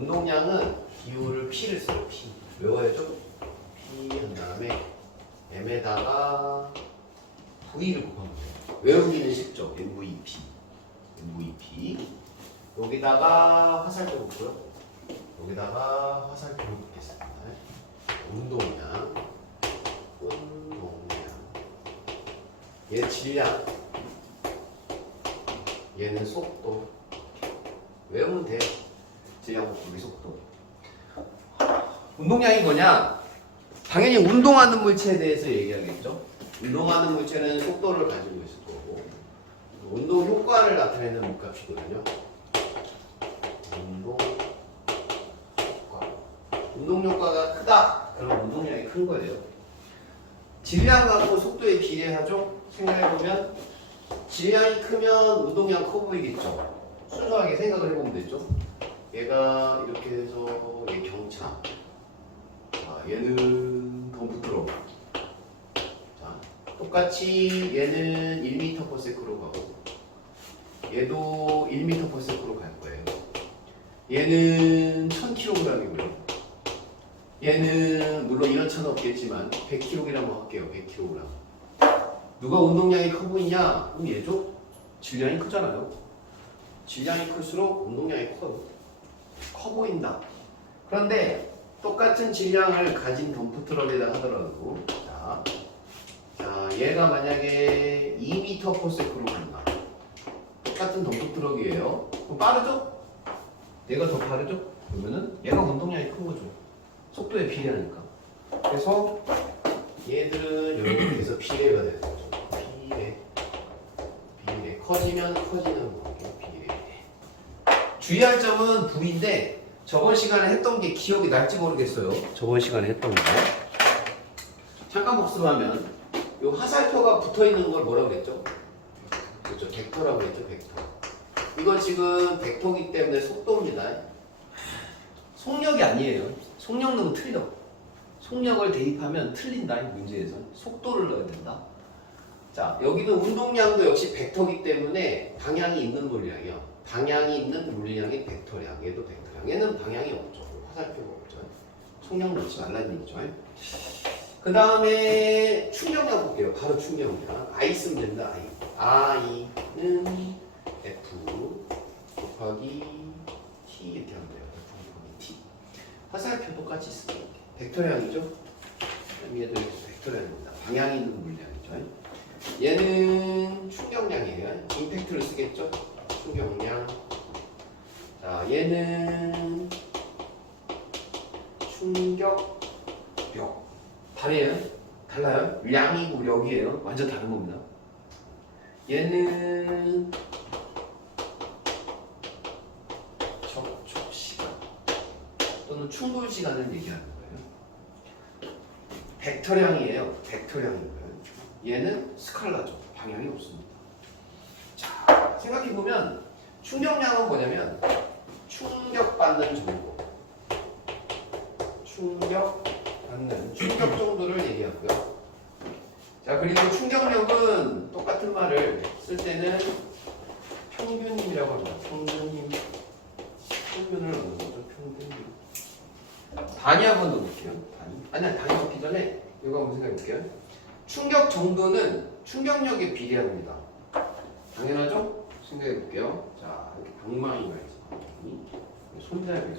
운동량은 기울을 P를 써요. P. 외워야죠? P 한 다음에 M에다가 V를 곱하면 돼요. 외우기는 쉽죠? MVP. MVP. 여기다가 화살표 곱고요. 여기다가 화살표를 곱겠습니다. 운동량. 얘 질량. 얘는 속도. 외우면 돼요. 질량 곱하기 속도. 운동량이 뭐냐? 당연히 운동하는 물체에 대해서 얘기하겠죠. 운동하는 물체는 속도를 가지고 있을 거고, 운동 효과를 나타내는 물값이거든요. 운동 효과. 운동 효과가 크다. 그럼 운동량이 큰 거예요. 질량하고 속도에 비례하죠. 생각해보면 질량이 크면 운동량 커 보이겠죠. 순수하게 생각을 해보면 되죠. 얘가 이렇게 해서 얘 경차. 자, 얘는 덤프트럭. 자, 똑같이 얘는 1m/s로 가고 얘도 1m/s로 갈 거예요. 얘는 1000kg이고요. 얘는 물론 이런 차는 없겠지만 100kg이라고 할게요. 100kg. 누가 운동량이 커 보이냐? 그럼 얘죠? 질량이 크잖아요. 질량이 클수록 운동량이 커요. 커 보인다. 그런데 똑같은 질량을 가진 덤프트럭이다 하더라도 자, 얘가 만약에 2m/s로 간다. 똑같은 덤프트럭이에요. 그럼 빠르죠? 얘가 더 빠르죠? 그러면은 얘가 운동량이 큰 거죠. 속도에 비례하니까. 그래서 얘들은 이렇게 해서 비례가 되는 거죠. 비례. 커지면 커지는 거고 비례. 주의할 점은 V인데 저번 시간에 했던 게 기억이 날지 모르겠어요. 저번 시간에 했던 거. 잠깐 복습하면 이 화살표가 붙어 있는 걸 뭐라고 그랬죠? 그렇죠. 벡터라고 했죠. 벡터. 이거 지금 벡터이기 때문에 속도입니다. 속력이 아니에요. 속력은 틀려. 속력을 대입하면 틀린다. 이 문제에서 속도를 넣어야 된다. 자, 여기는 운동량도 역시 벡터이기 때문에 방향이 있는 물량이요. 방향이 있는 물량이 벡터량. 얘도 벡터량. 얘는 방향이 없죠. 화살표가 없죠. 속력 넣지 말라는 얘기죠. 그 다음에 충격량 볼게요. 바로 충격량. I 쓰면 된다. I는 F 곱하기 T 이렇게 하면 돼요. F 곱하기 T. 화살표 똑같이 쓰면 벡터량이죠. 얘도 벡터량입니다. 방향이 있는 물량이죠. 얘는 충격량이에요. 임팩트를 쓰겠죠. 충격량. 자, 얘는 충격력. 달라요? 량이고 력이에요. 완전 다른 겁니다. 얘는 접촉 시간 또는 충돌 시간을 얘기하는 거예요. 벡터량이에요. 벡터량이고요. 얘는 스칼라죠. 방향이 없습니다. 자, 생각해보면 충격량은 뭐냐면 충격받는 정도. 충격 정도를 얘기하고요. 자, 그리고 충격력은 똑같은 말을 쓸 때는 평균임이라고 합니다. 평균을 넣는 거죠. 평균임. 단위 한번 넣어볼게요. 단위 넣기 전에 이거 한번 생각해볼게요. 충격 정도는 충격력에 비례합니다. 당연하죠? 생각해볼게요. 자, 이렇게 방망이가 있어. 손잡이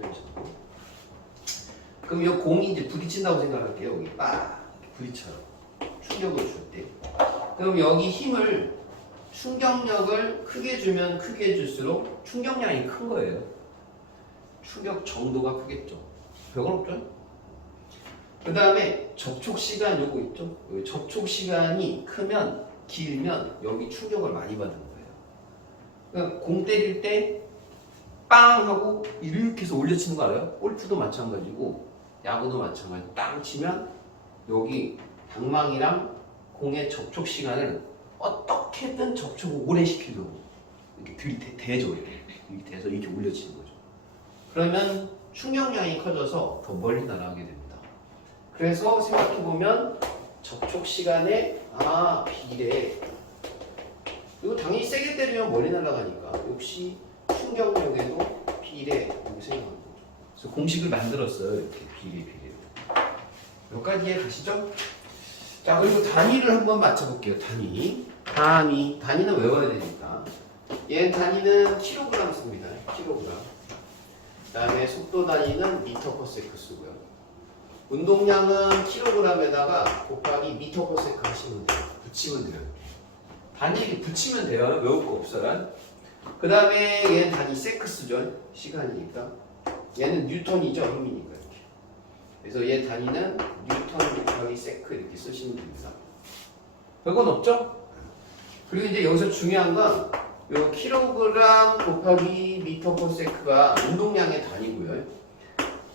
잡고. 그럼 이 공이 이제 부딪힌다고 생각할게요. 여기 빡 부딪혀요. 충격을 줄 때. 그럼 여기 힘을 충격력을 크게 주면 크게 줄수록 충격량이 큰 거예요. 충격 정도가 크겠죠. 별건 없죠? 그 다음에 접촉 시간 요거 있죠? 여기 접촉 시간이 크면 길면 여기 충격을 많이 받는 거예요. 그러니까 공 때릴 때 빵 하고 이렇게 해서 올려치는 거 알아요? 골프도 마찬가지고 야구도 마찬가지고 땅 치면 여기 방망이랑 공의 접촉 시간을 어떻게든 접촉을 오래 시키려고 이렇게 대죠. 이렇게 대서 이렇게 올려치는 거죠. 그러면 충격량이 커져서 더 멀리 날아가게 됩니다. 그래서 생각해보면 접촉 시간에 비례. 이거 당연히 세게 때리면 멀리 날아가니까 역시 충격력에도 비례 단위라고 생각하는 거죠. 그래서 공식을 만들었어요. 이렇게 비례. 여기까지 이해 가시죠? 자, 그리고 단위를 한번 맞춰볼게요. 단위는 외워야 되니까. 얘 단위는 킬로그램 씁니다. 킬로그램. 그 다음에 속도 단위는 미터 퍼 세크 쓰고요. 운동량은 킬로그램에다가 곱하기 미터 퍼 세크 하시면 돼요. 붙이면 돼요. 단위 이렇게 붙이면 돼요. 외울 거 없어요. 그 다음에 얘는 단위 세크 쓰죠. 시간이니까. 얘는 뉴턴이죠. 힘이니까 이렇게. 그래서 얘 단위는 뉴턴 곱하기 세크 이렇게 쓰시면 됩니다. 별건 없죠? 그리고 이제 여기서 중요한 건 요 킬로그램 곱하기 미터 퍼 세크가 운동량의 단위고요.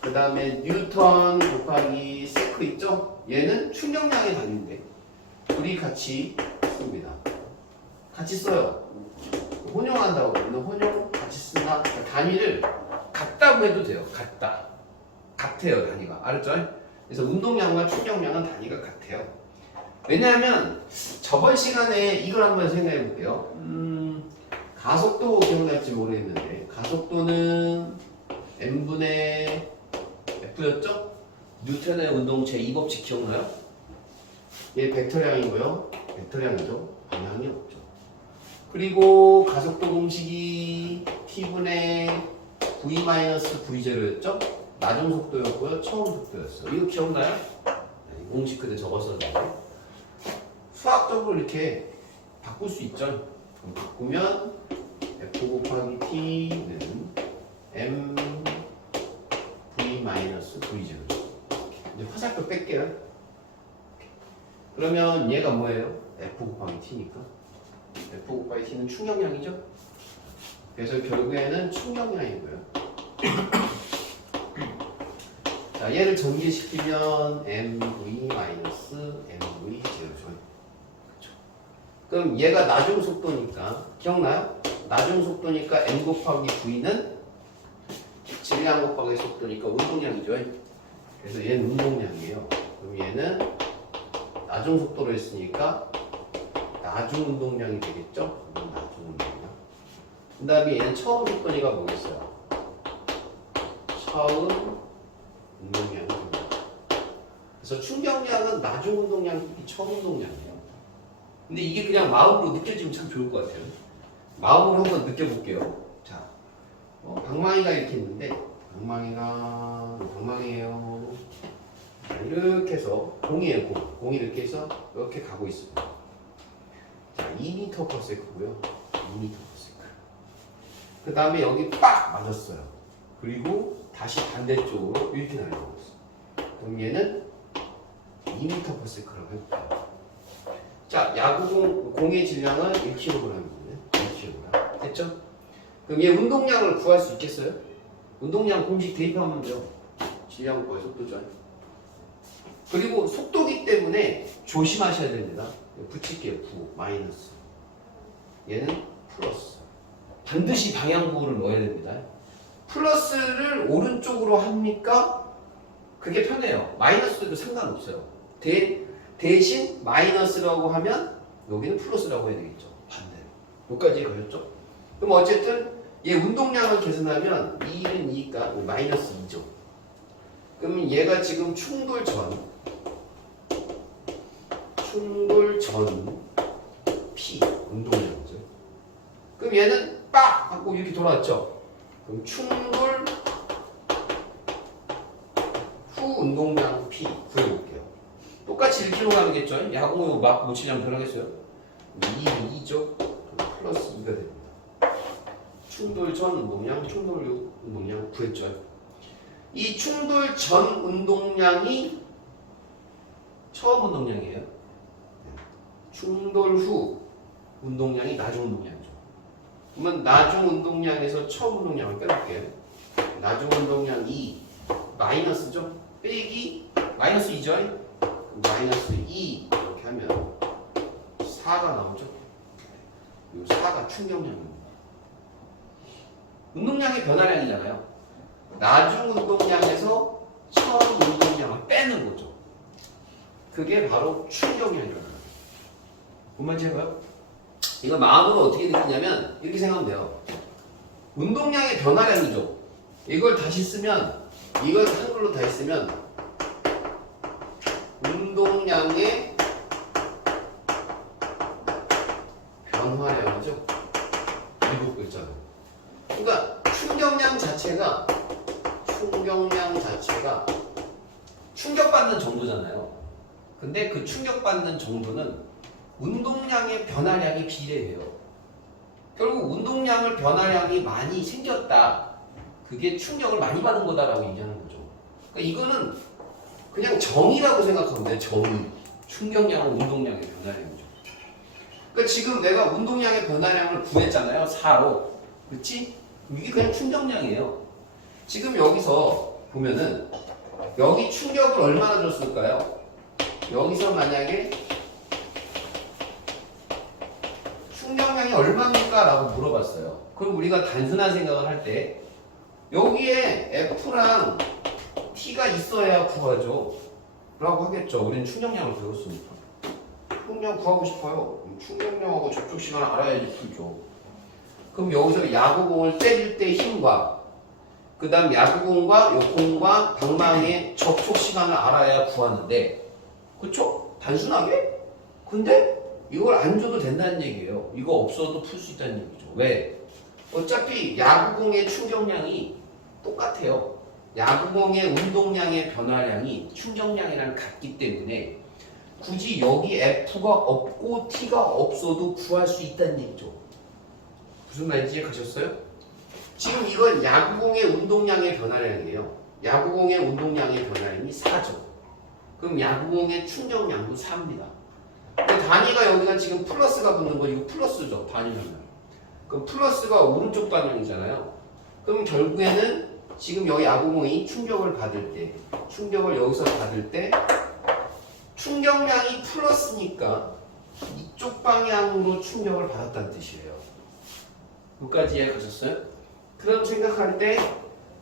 그 다음에 뉴턴 곱하기 세크 있죠? 얘는 충격량의 단위인데 둘이 같이 씁니다. 같이 써요. 혼용한다고 그러면 혼용 같이 쓴다. 그러니까 단위를 같다고 해도 돼요. 같아요 단위가. 알았죠? 그래서 운동량과 충격량은 단위가 같아요. 왜냐하면 저번 시간에 이걸 한번 생각해 볼게요. 가속도 기억날지 모르겠는데 가속도는 n분의 F였죠? 뉴턴의 운동 제2법칙 기억나요? 얘 벡터량이고요. 벡터량이죠. 방향이 없죠. 그리고 가속도 공식이 t분의 v-v0였죠? 나중 속도였고요. 처음 속도였어요. 이거 기억나요? 공식 그대 적었었는데 수학적으로 이렇게 바꿀 수 있죠. 그럼 바꾸면 f 곱하기 t는 m v-v0. 이제 화살표 뺄게요. 그러면 얘가 뭐예요? f 곱하기 t니까 f 곱하기 t는 충격량이죠. 그래서 결국에는 충격량이고요. 자, 얘를 전개시키면 mv-mv0죠. 그렇죠. 그럼 얘가 나중 속도니까 기억나요? 나중 속도니까 m 곱하기 v는 질량 곱하기 속도니까 운동량이죠. 그래서 얘는 운동량이에요. 그럼 얘는 나중 속도로 했으니까 나중 운동량이 되겠죠? 나중 운동량. 그 다음에 얘는 처음 속도니까 뭐겠어요? 처음 운동량입니다. 그래서 충격량은 나중 운동량이 처음 운동량이에요. 근데 이게 그냥 마음으로 느껴지면 참 좋을 것 같아요. 마음으로 한번 느껴볼게요. 자, 방망이가 이렇게 있는데 방망이에요. 자, 이렇게 해서 공이에요. 공이 이렇게 해서 이렇게 가고 있습니다. 자, 2m per sec고요. 2m per second. 그 다음에 여기 빡 맞았어요. 그리고 다시 반대쪽으로 이렇게 날아가고 있어요. 그럼 얘는 2m per sec라고 해볼게요. 자, 공의 질량은 1kg입니다. 1kg. 됐죠? 그럼 얘 운동량을 구할 수 있겠어요? 운동량 공식 대입하면 돼요. 질량 구할 속도죠. 그리고 속도기 때문에 조심하셔야 됩니다. 붙일게요. 부, 마이너스. 얘는 플러스. 반드시 방향부호를 넣어야 됩니다. 플러스를 오른쪽으로 합니까? 그게 편해요. 마이너스도 상관없어요. 대신 마이너스라고 하면 여기는 플러스라고 해야 되겠죠. 반대로. 여기까지 걸렸죠? 그럼 어쨌든 얘 운동량을 계산하면 2는 2니까 마이너스 2죠. 그럼 얘가 지금 충돌 전 P 운동량이죠. 그럼 얘는 빡 하고 이렇게 돌아왔죠. 그럼 충돌 후 운동량 P 구해볼게요. 똑같이 1kg 가겠죠. 야구 막 못 치려면 변하겠어요. 2는 2죠. 플러스 2가 됩니다. 충돌 전 운동량, 충돌 후 운동량 구했죠. 이 충돌 전 운동량이 처음 운동량이에요. 충돌 후 운동량이 나중 운동량이죠. 그러면 나중 운동량에서 처음 운동량을 빼볼게요. 나중 운동량 2 마이너스죠. 빼기 마이너스 2죠. 마이너스 2 이렇게 하면 4가 나오죠. 이 4가 충격량입니다. 운동량의 변화량이잖아요. 나중 운동량에서 처음 운동량을 빼는 거죠. 그게 바로 충격량이에요. 뭔 말인지 해봐요? 이거 마음으로 어떻게 느끼냐면 이렇게 생각하면 돼요. 운동량의 변화량이죠. 이걸 다시 쓰면 이걸 한글로 다시 쓰면 운동량의 변화량이죠. 7글자로. 그러니까 충격량 자체가 충격받는 정도잖아요. 근데 그 충격받는 정도는 운동량의 변화량이 비례해요. 결국 운동량을 변화량이 많이 생겼다. 그게 충격을 많이 받은 거다라고 얘기하는 거죠. 그러니까 이거는 그냥 정의라고 생각하면 돼요. 정의. 충격량은 운동량의 변화량이죠. 그러니까 지금 내가 운동량의 변화량을 구했잖아요. 4로. 그렇지? 이게 그냥 충격량이에요. 지금 여기서 보면은 여기 충격을 얼마나 줬을까요? 여기서 만약에 충격량이 얼마입니까? 라고 물어봤어요. 그럼 우리가 단순한 생각을 할 때 여기에 F랑 T가 있어야 구하죠. 라고 하겠죠. 우리는 충격량을 배웠으니까. 충격량 구하고 싶어요. 충격량하고 접촉 시간을 알아야지 풀죠. 그럼 여기서 야구공을 때릴 때 힘과 그 다음 야구공과 요공과 방망이의 접촉 시간을 알아야 구하는데 그쵸? 단순하게? 근데 이걸 안 줘도 된다는 얘기예요. 이거 없어도 풀 수 있다는 얘기죠. 왜? 어차피 야구공의 충격량이 똑같아요. 야구공의 운동량의 변화량이 충격량이랑 같기 때문에 굳이 여기 F가 없고 T가 없어도 구할 수 있다는 얘기죠. 무슨 말인지 이해가셨어요? 지금 이건 야구공의 운동량의 변화량이에요. 야구공의 운동량의 변화량이 4죠. 그럼 야구공의 충격량도 4입니다. 단위가 여기가 지금 플러스가 붙는 거 이거 플러스죠. 단위면. 그럼 플러스가 오른쪽 방향이잖아요. 그럼 결국에는 지금 여기 야구공이 충격을 받을 때 충격을 여기서 받을 때 충격량이 플러스니까 이쪽 방향으로 충격을 받았다는 뜻이에요. 여기까지 이해가셨어요? 그럼 생각할 때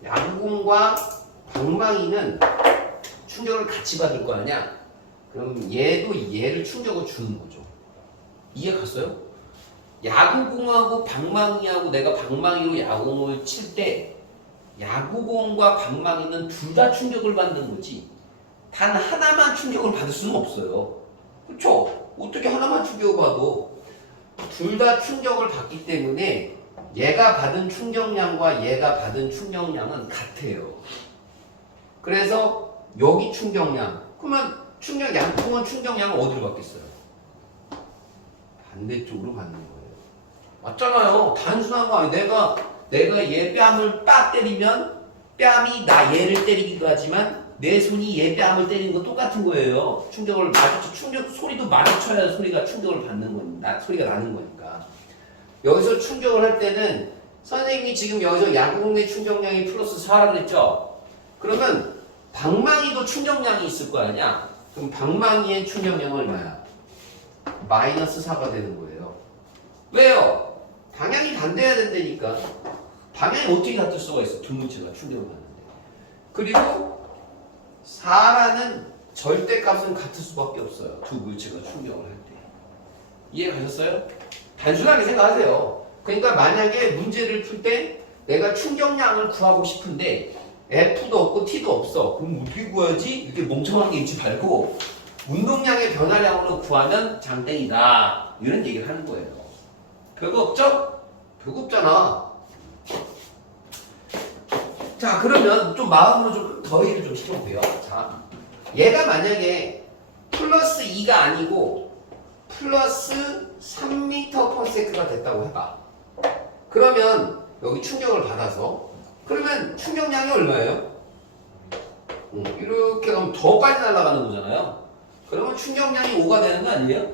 야구공과 방망이는 충격을 같이 받을 거 아니야? 그럼 얘도 얘를 충격을 주는 거죠. 이해 갔어요? 야구공하고 방망이하고 내가 방망이로 야구공을 칠 때 야구공과 방망이는 둘 다 충격을 받는 거지 단 하나만 충격을 받을 수는 없어요. 그렇죠? 어떻게 하나만 충격을 받아? 둘 다 충격을 받기 때문에 얘가 받은 충격량과 얘가 받은 충격량은 같아요. 그래서 여기 충격량 그러면 양쪽은 충격량을 어디로 받겠어요? 반대쪽으로 받는 거예요. 맞잖아요. 단순한 거 아니에요. 내가 얘 뺨을 빡 때리면 뺨이 나 얘를 때리기도 하지만 내 손이 얘 뺨을 때리는 건 똑같은 거예요. 충격을 소리도 마주쳐야 소리가 충격을 받는 거니까 소리가 나는 거니까. 여기서 충격을 할 때는 선생님이 지금 여기서 야구공의 충격량이 플러스 4라고 했죠? 그러면 방망이도 충격량이 있을 거 아니야? 그럼 방망이의 충격량은 얼마야? 마이너스 4가 되는 거예요. 왜요? 방향이 반대해야 된다니까. 방향이 어떻게 같을 수가 있어? 두 물체가 충격을 받는데. 그리고 4라는 절대값은 같을 수밖에 없어요. 두 물체가 충격을 할 때. 이해 가셨어요? 단순하게 생각하세요. 그러니까 만약에 문제를 풀 때 내가 충격량을 구하고 싶은데 F도 없고 T도 없어. 그럼 어떻게 구하지? 이렇게 멍청한 게 있지 말고 운동량의 변화량으로 구하면 장땡이다. 이런 얘기를 하는 거예요. 별거 없죠? 별거 없잖아. 자, 그러면 좀 마음으로 좀 더 일을 좀 시켜보세요. 자, 얘가 만약에 플러스 2가 아니고 플러스 3m/s가 됐다고 해봐. 그러면 여기 충격을 받아서 그러면 충격량이 얼마예요? 이렇게 가면 더 빨리 날아가는 거잖아요. 그러면 충격량이 5가 되는 거 아니에요?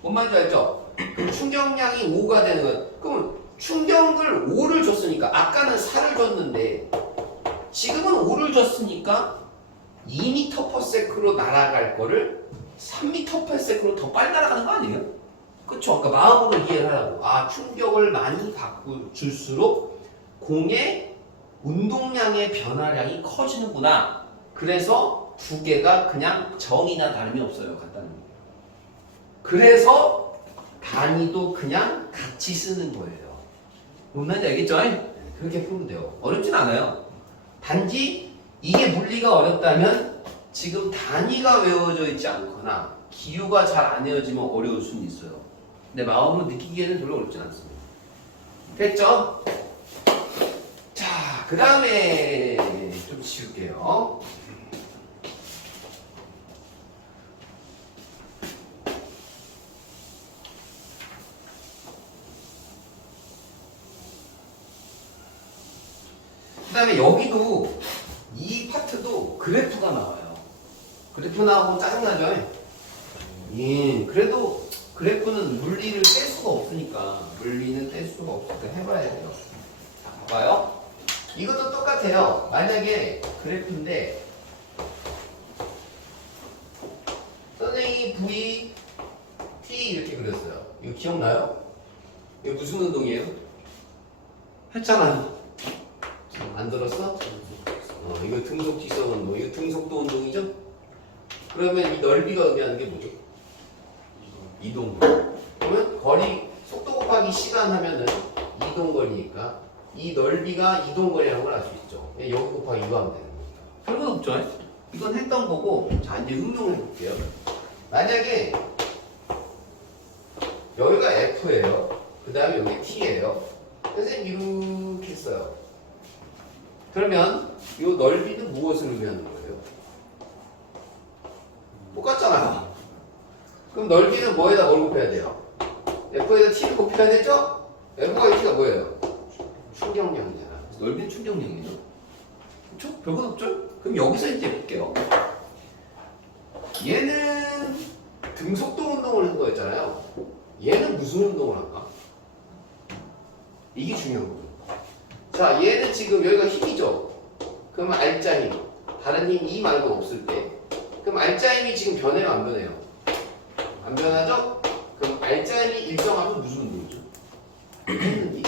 뭔 말인지 알죠? 그럼 충격량이 5가 되는 거예요. 그럼 충격을 5를 줬으니까 아까는 4를 줬는데 지금은 5를 줬으니까 2m/s로 날아갈 거를 3m/s로 더 빨리 날아가는 거 아니에요? 그쵸? 그러니까 마음으로 이해를 하라고. 아, 충격을 많이 받고 줄수록 공의 운동량의 변화량이 커지는구나. 그래서 두 개가 그냥 정이나 다름이 없어요. 간단한 얘기예요. 그래서 단위도 그냥 같이 쓰는 거예요. 뭔 말인지 알겠죠? 그렇게 풀면 돼요. 어렵진 않아요. 단지 이게 물리가 어렵다면 지금 단위가 외워져 있지 않거나 기호가 잘 안 외워지면 어려울 수는 있어요. 근데 마음으로 느끼기에는 별로 어렵진 않습니다. 됐죠? 자, 그 다음에 좀 지울게요. 그 다음에 여기도 이 파트도 그래프가 나와요. 그래프 나오면 짜증나죠? 그래도 그래프는 물리를 뗄 수가 없으니까 물리는 뗄 수가 없으니까 해봐야 돼요. 자, 봐봐요. 이것도 똑같아요. 만약에 그래프인데 선생님이 V, T 이렇게 그렸어요. 이거 기억나요? 이거 무슨 운동이에요? 했잖아요. 안 들었어? 이거 등속 지성 운동, 이거 등속도 운동이죠? 그러면 이 넓이가 의미하는 게 뭐죠? 이동. 그러면 거리, 속도 곱하기 시간 하면은 이동거리니까 이 넓이가 이동거리라는 걸 알 수 있죠. 여기 곱하기 이거 하면 되는 겁니다. 별건 없죠? 이건 했던 거고, 자, 이제 응용해 볼게요. 만약에 여기가 F예요. 그 다음에 여기 T예요. 선생님 이렇게 했어요. 그러면 이 넓이는 무엇을 의미하는 거예요? 똑같잖아요. 그럼 넓이는 뭐에다 뭘 곱해야 돼요? F에다 T를 곱해야 되죠? F가 T가 뭐예요? 충격량이잖아. 넓이는 충격량이죠. 그렇죠? 별건 없죠? 그럼 여기서 이제 볼게요. 얘는 등속도 운동을 한 거였잖아요. 얘는 무슨 운동을 할까? 이게 중요한 거예요. 자, 얘는 지금 여기가 힘이죠? 그럼 알짜 힘. 다른 힘 E 말고 없을 때. 그럼 알짜 힘이 지금 변해요? 안 변해요? 안 변하죠? 그럼 알짜 힘이 일정하면 무슨 운동이죠? 했는지.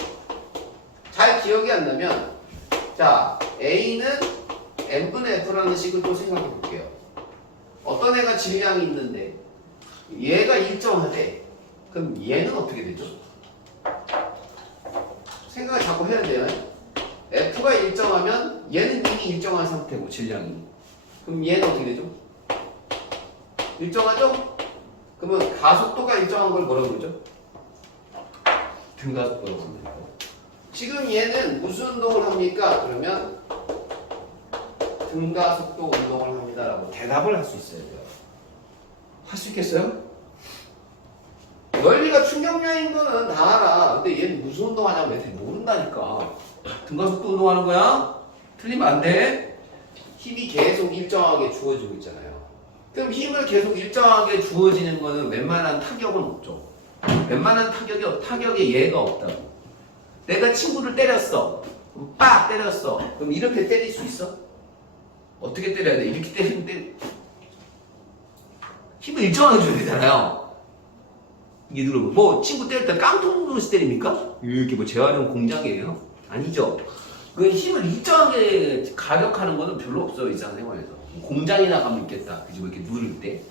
잘 기억이 안 나면, 자, A는 N분의 F라는 식을 또 생각해 볼게요. 어떤 애가 질량이 있는데, 얘가 일정하대. 그럼 얘는 어떻게 되죠? 생각을 자꾸 해야 돼요. F가 일정하면 얘는 이미 일정한 상태고 질량이. 그럼 얘는 어떻게 되죠? 일정하죠? 그러면 가속도가 일정한 걸 뭐라고 그러죠? 등가속도라고 합니다. 지금 얘는 무슨 운동을 합니까? 그러면 등가속도 운동을 합니다라고 대답을 할 수 있어야 돼요. 할 수 있겠어요? 넓이가 충격량인 거는 다 알아. 근데 얘는 무슨 운동하냐고 애들이 모른다니까. 등가속도 운동하는 거야? 틀리면 안 돼. 힘이 계속 일정하게 주어지고 있잖아요. 그럼 힘을 계속 일정하게 주어지는 거는 웬만한 타격은 없죠. 웬만한 타격에 예가 없다고. 내가 친구를 때렸어. 빡 때렸어. 그럼 이렇게 때릴 수 있어? 어떻게 때려야 돼? 이렇게 때리면 힘을 일정하게 줘야 되잖아요. 이게 들어보면 뭐 친구 때릴 때 깡통 누르면서 때립니까? 이렇게 뭐 재활용 공장이에요? 아니죠. 그 힘을 일정하게 가격하는 거는 별로 없어요. 일상생활에서. 공장이나 가면 있겠다. 그지? 뭐 이렇게 누를 때.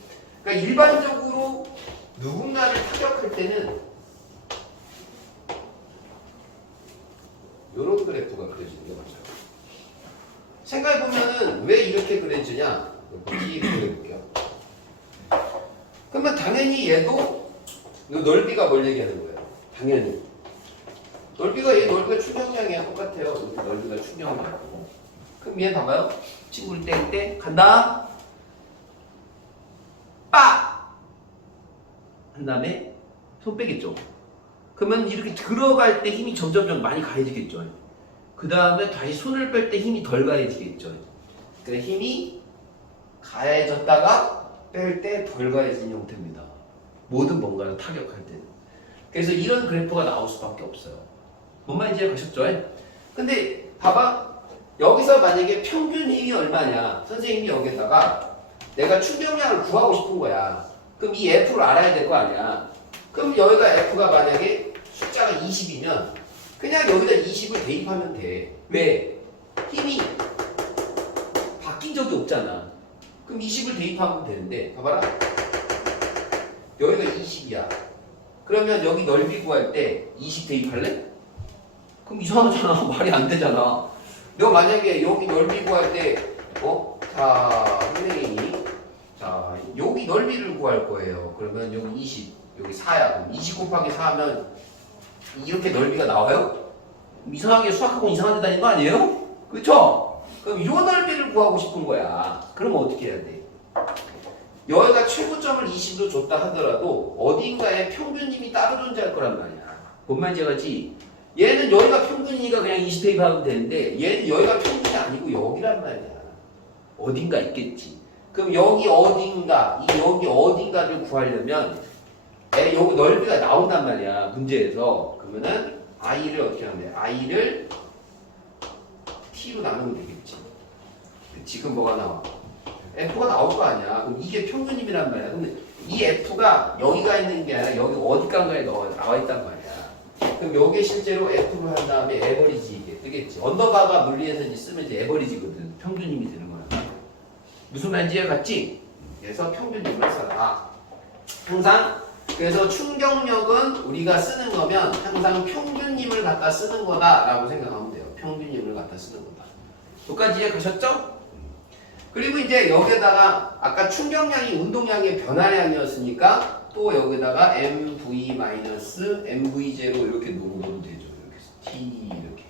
그러니까 일반적으로 누군가를 타격할 때는 이런 그래프가 그려지는 게 맞아요. 생각해보면은 왜 이렇게 그려지냐? 여기 그려볼게요. 그러면 당연히 얘도 이 넓이가 뭘 얘기하는 거예요? 당연히. 얘 넓이가 충격량이야. 똑같아요. 넓이가 충격량이고. 그럼 얘 봐봐요. 친구를 때릴 때 간다. 빡! 한 다음에 손 빼겠죠. 그러면 이렇게 들어갈 때 힘이 점점 많이 가해지겠죠. 그 다음에 다시 손을 뺄 때 힘이 덜 가해지겠죠. 그래서 힘이 가해졌다가 뺄 때 덜 가해진 형태입니다. 모든 뭔가를 타격할 때는. 그래서 이런 그래프가 나올 수밖에 없어요. 뭔 말인지 가셨죠? 근데 봐봐. 여기서 만약에 평균 힘이 얼마냐. 선생님이 여기다가 내가 충격량을 구하고 싶은 거야. 그럼 이 F를 알아야 될 거 아니야. 그럼 여기가 F가 만약에 숫자가 20이면 그냥 여기다 20을 대입하면 돼. 왜? 힘이 바뀐 적이 없잖아. 그럼 20을 대입하면 되는데 봐봐라. 여기가 20이야. 그러면 여기 넓이 구할 때 20 대입할래? 그럼 이상하잖아. 말이 안 되잖아. 너 만약에 여기 넓이 구할 때 자 선생님이 자 여기 넓이를 구할 거예요. 그러면 여기 20 여기 4야. 그럼 20 곱하기 4 하면 이렇게 넓이가 나와요? 이상하게 수학학원 이상한 데 다닌 거 아니에요? 그쵸? 그럼 요 넓이를 구하고 싶은 거야. 그러면 어떻게 해야 돼? 여기가 최고점을 20로 줬다 하더라도 어딘가에 평균님이 따로 존재할 거란 말이야. 뭔 말인지 알지? 얘는 여기가 평균이니까 그냥 20 대입하면 되는데 얘는 여기가 평균이 아니고 여기란 말이야. 어딘가 있겠지. 그럼 여기 어딘가, 여기 어딘가를 구하려면 여기 넓이가 나온단 말이야. 문제에서. 그러면은 i를 어떻게 하면 돼? i를 t로 나누면 되겠지. 지금 뭐가 나와? f가 나올 거 아니야. 그럼 이게 평균임이란 말이야. 근데 이 f가 여기가 있는 게 아니라 여기 어디간가에 나와 있단 말이야. 그럼 여기에 실제로 f를 한 다음에 에버리지 이게 뜨겠지. 언더바가 물리에서 이제 쓰면 이제 에버리지거든. 평균임이 되는 거야. 무슨 말인지 알겠지? 그래서 평균임을 써라. 항상 그래서 충격력은 우리가 쓰는 거면 항상 평균임을 갖다 쓰는 거다라고 생각하면 돼요. 평균임을 갖다 쓰는 거다. 여기까지 이해가셨죠? 그리고 이제 여기에다가 아까 충격량이 운동량의 변화량이었으니까 또 여기다가 mv-mv0 이렇게 놓으면 되죠. 이렇게 해서 t 이렇게.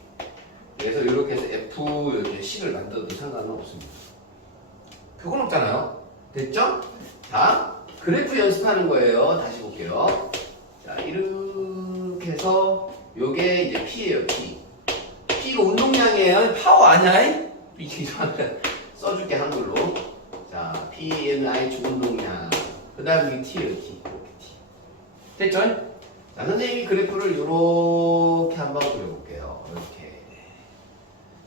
그래서 이렇게 해서 f 이렇게 식을 만들어도 상관은 없습니다. 그건 없잖아요. 됐죠? 자, 그래프 연습하는 거예요. 다시 볼게요. 자, 이렇게 해서 요게 이제 P예요, P. P가 운동량이에요. 파워 아니야? 이렇게 써줄게, 한글로. 자, P는 I축 운동량. 그 다음에 T예요, T. 이렇게 T. 됐죠? 자, 선생님이 그래프를 요렇게 한번 그려볼게요. 이렇게.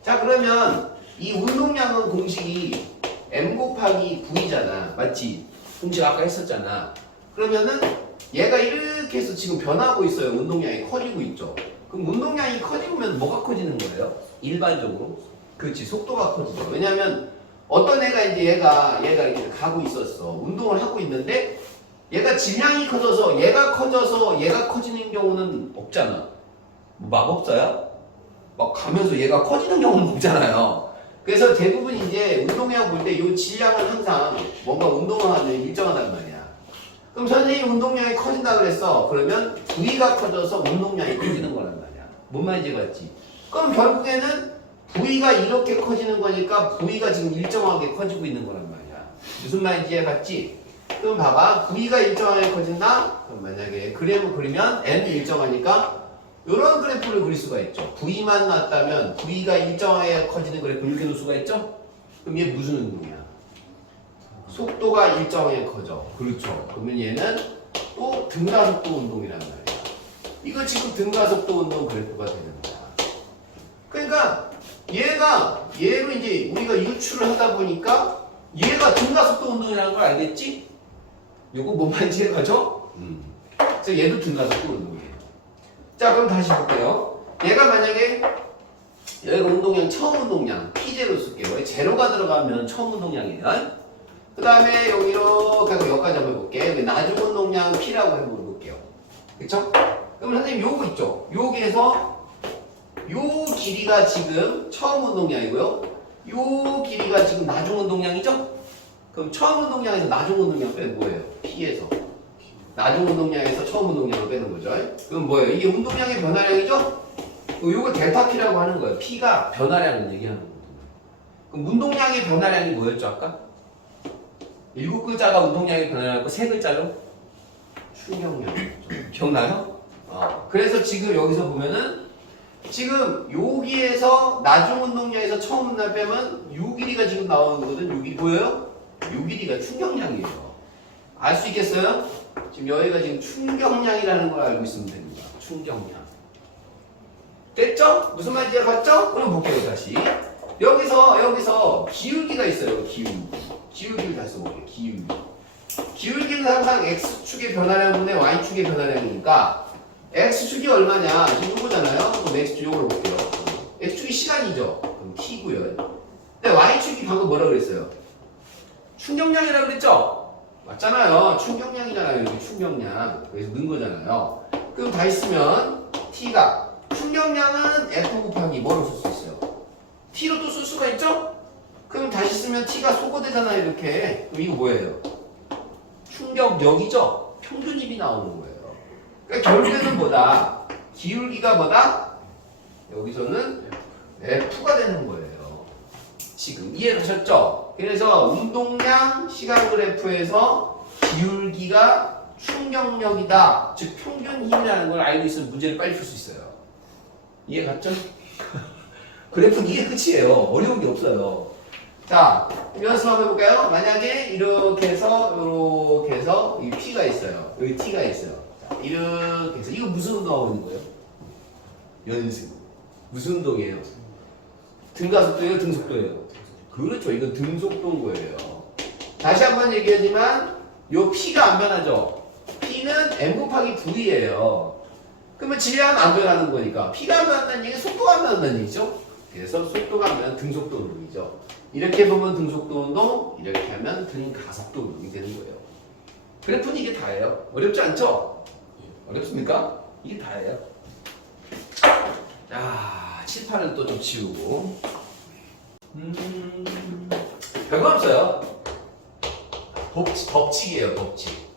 자, 그러면 이 운동량은 공식이 M 곱하기 V잖아. 맞지? 공식 아까 했었잖아. 그러면은 얘가 이렇게 해서 지금 변하고 있어요. 운동량이 커지고 있죠. 그럼 운동량이 커지면 뭐가 커지는 거예요? 일반적으로. 그렇지. 속도가 커지죠. 왜냐면 어떤 애가 이제 얘가 이렇게 가고 있었어. 운동을 하고 있는데 얘가 질량이 커져서 얘가 커지는 경우는 없잖아. 뭐 마법사야? 막 가면서 얘가 커지는 경우는 없잖아요. 그래서 대부분 이제 운동량 볼 때 이 질량은 항상 뭔가 운동을 하는 일정하단 말이야. 그럼 선생님이 운동량이 커진다 그랬어. 그러면 V가 커져서 운동량이 커지는 거란 말이야. 뭔 말인지 봤지? 그럼 결국에는 V가 이렇게 커지는 거니까 V가 지금 일정하게 커지고 있는 거란 말이야. 무슨 말인지 봤지? 그럼 봐봐. V가 일정하게 커진다? 그럼 만약에 그래프 그리면 N이 일정하니까 이런 그래프를 그릴 수가 있죠. V만 났다면 V가 일정하게 커지는 그래프 이렇게 놓을 수가 있죠? 그럼 얘 무슨 운동이야? 속도가 일정하게 커져. 그렇죠. 그러면 얘는 또 등가속도 운동이란 말이야. 이거 지금 등가속도 운동 그래프가 되는 거야. 그러니까 얘로 이제 우리가 유출을 하다 보니까 얘가 등가속도 운동이라는 걸 알겠지? 요거 뭔 말인지 가죠? 그래서 얘도 등가속도 운동이에요. 자, 그럼 다시 볼게요. 얘가 만약에 여기가 운동량, 처음 운동량 P제로 쓸게요. 제로가 들어가면 처음 운동량이에요. 그 다음에 여기로 여기까지 한번 해볼게. 나중 운동량 P라고 해볼게요. 그쵸? 그럼 선생님 요거 있죠? 여기에서 요 길이가 지금 처음 운동량이고요. 요 길이가 지금 나중 운동량이죠? 그럼 처음 운동량에서 나중 운동량 빼면 뭐예요? P에서. 나중 운동량에서 처음 운동량을 빼는 거죠. 그럼 뭐예요? 이게 운동량의 변화량이죠? 요거 델타 P라고 하는 거예요. P가 변화량을 얘기하는 거거든요. 그럼 운동량의 변화량이 뭐였죠, 아까? 7글자가 운동량의 변화량이고 3글자로 충격량. 기억나요? 그래서 지금 여기서 보면은 지금 여기에서 나중 운동량에서 처음 운동량 빼면 요 길이가 지금 나오는 거거든. 요 길이 보여요? 요 길이가 충격량이에요. 알 수 있겠어요? 지금 여기가 지금 충격량이라는 걸 알고 있으면 됩니다. 충격량. 됐죠? 무슨 말인지 봤죠? 그럼 볼게요, 다시. 여기서 기울기가 있어요, 기울기. 기울기를 다시 써볼게요, 기울기. 기울기는 항상 X축의 변화량분의 Y축의 변화량이니까 X축이 얼마냐? 지금 이거잖아요? 그럼 X축 이걸 볼게요. X축이 시간이죠? 그럼 T고요. 근데 Y축이 방금 뭐라 그랬어요? 충격량이라고 그랬죠? 맞잖아요. 충격량이잖아요. 여기 충격량. 그래서 넣은 거잖아요. 그럼 다 있으면 T가 충격량은 F 곱하기 뭐로 쓸 수 있어요? t로 또 쓸 수가 있죠? 그럼 다시 쓰면 t가 소거되잖아 이렇게. 그럼 이거 뭐예요? 충격력이죠? 평균입이 나오는 거예요. 그러니까 결국에는 뭐다? 기울기가 뭐다? 여기서는 F가 되는 거예요. 지금 이해하셨죠? 그래서 운동량 시간 그래프에서 기울기가 충격력이다. 즉 평균 힘이라는 걸 알고 있으면 문제를 빨리 풀 수 있어요. 이해 갔죠? 그래프는 이게 끝이에요. 어려운 게 없어요. 자, 연습 한번 해볼까요? 만약에 이렇게 해서 이 P가 있어요. 여기 T가 있어요. 자, 이렇게 해서 이거 무슨 운동하고 있는 거예요? 연습. 무슨 운동이에요? 등가속도예요? 등속도예요? 그렇죠. 이건 등속도인 거예요. 다시 한번 얘기하지만 요 P가 안 변하죠? P는 M 곱하기 V예요. 그러면 질량은 안 변하는 거니까 P가 안 변한다는 얘기는 속도가 안 변한다는 얘기죠? 그래서 속도가 안 변하는 등속도 운동이죠. 이렇게 보면 등속도 운동, 이렇게 하면 등가속도 운동이 되는 거예요. 그래프는 이게 다예요. 어렵지 않죠? 어렵습니까? 이게 다예요. 자, 7, 8은 또 좀 지우고. 별거 없어요. 법칙이에요, 법칙.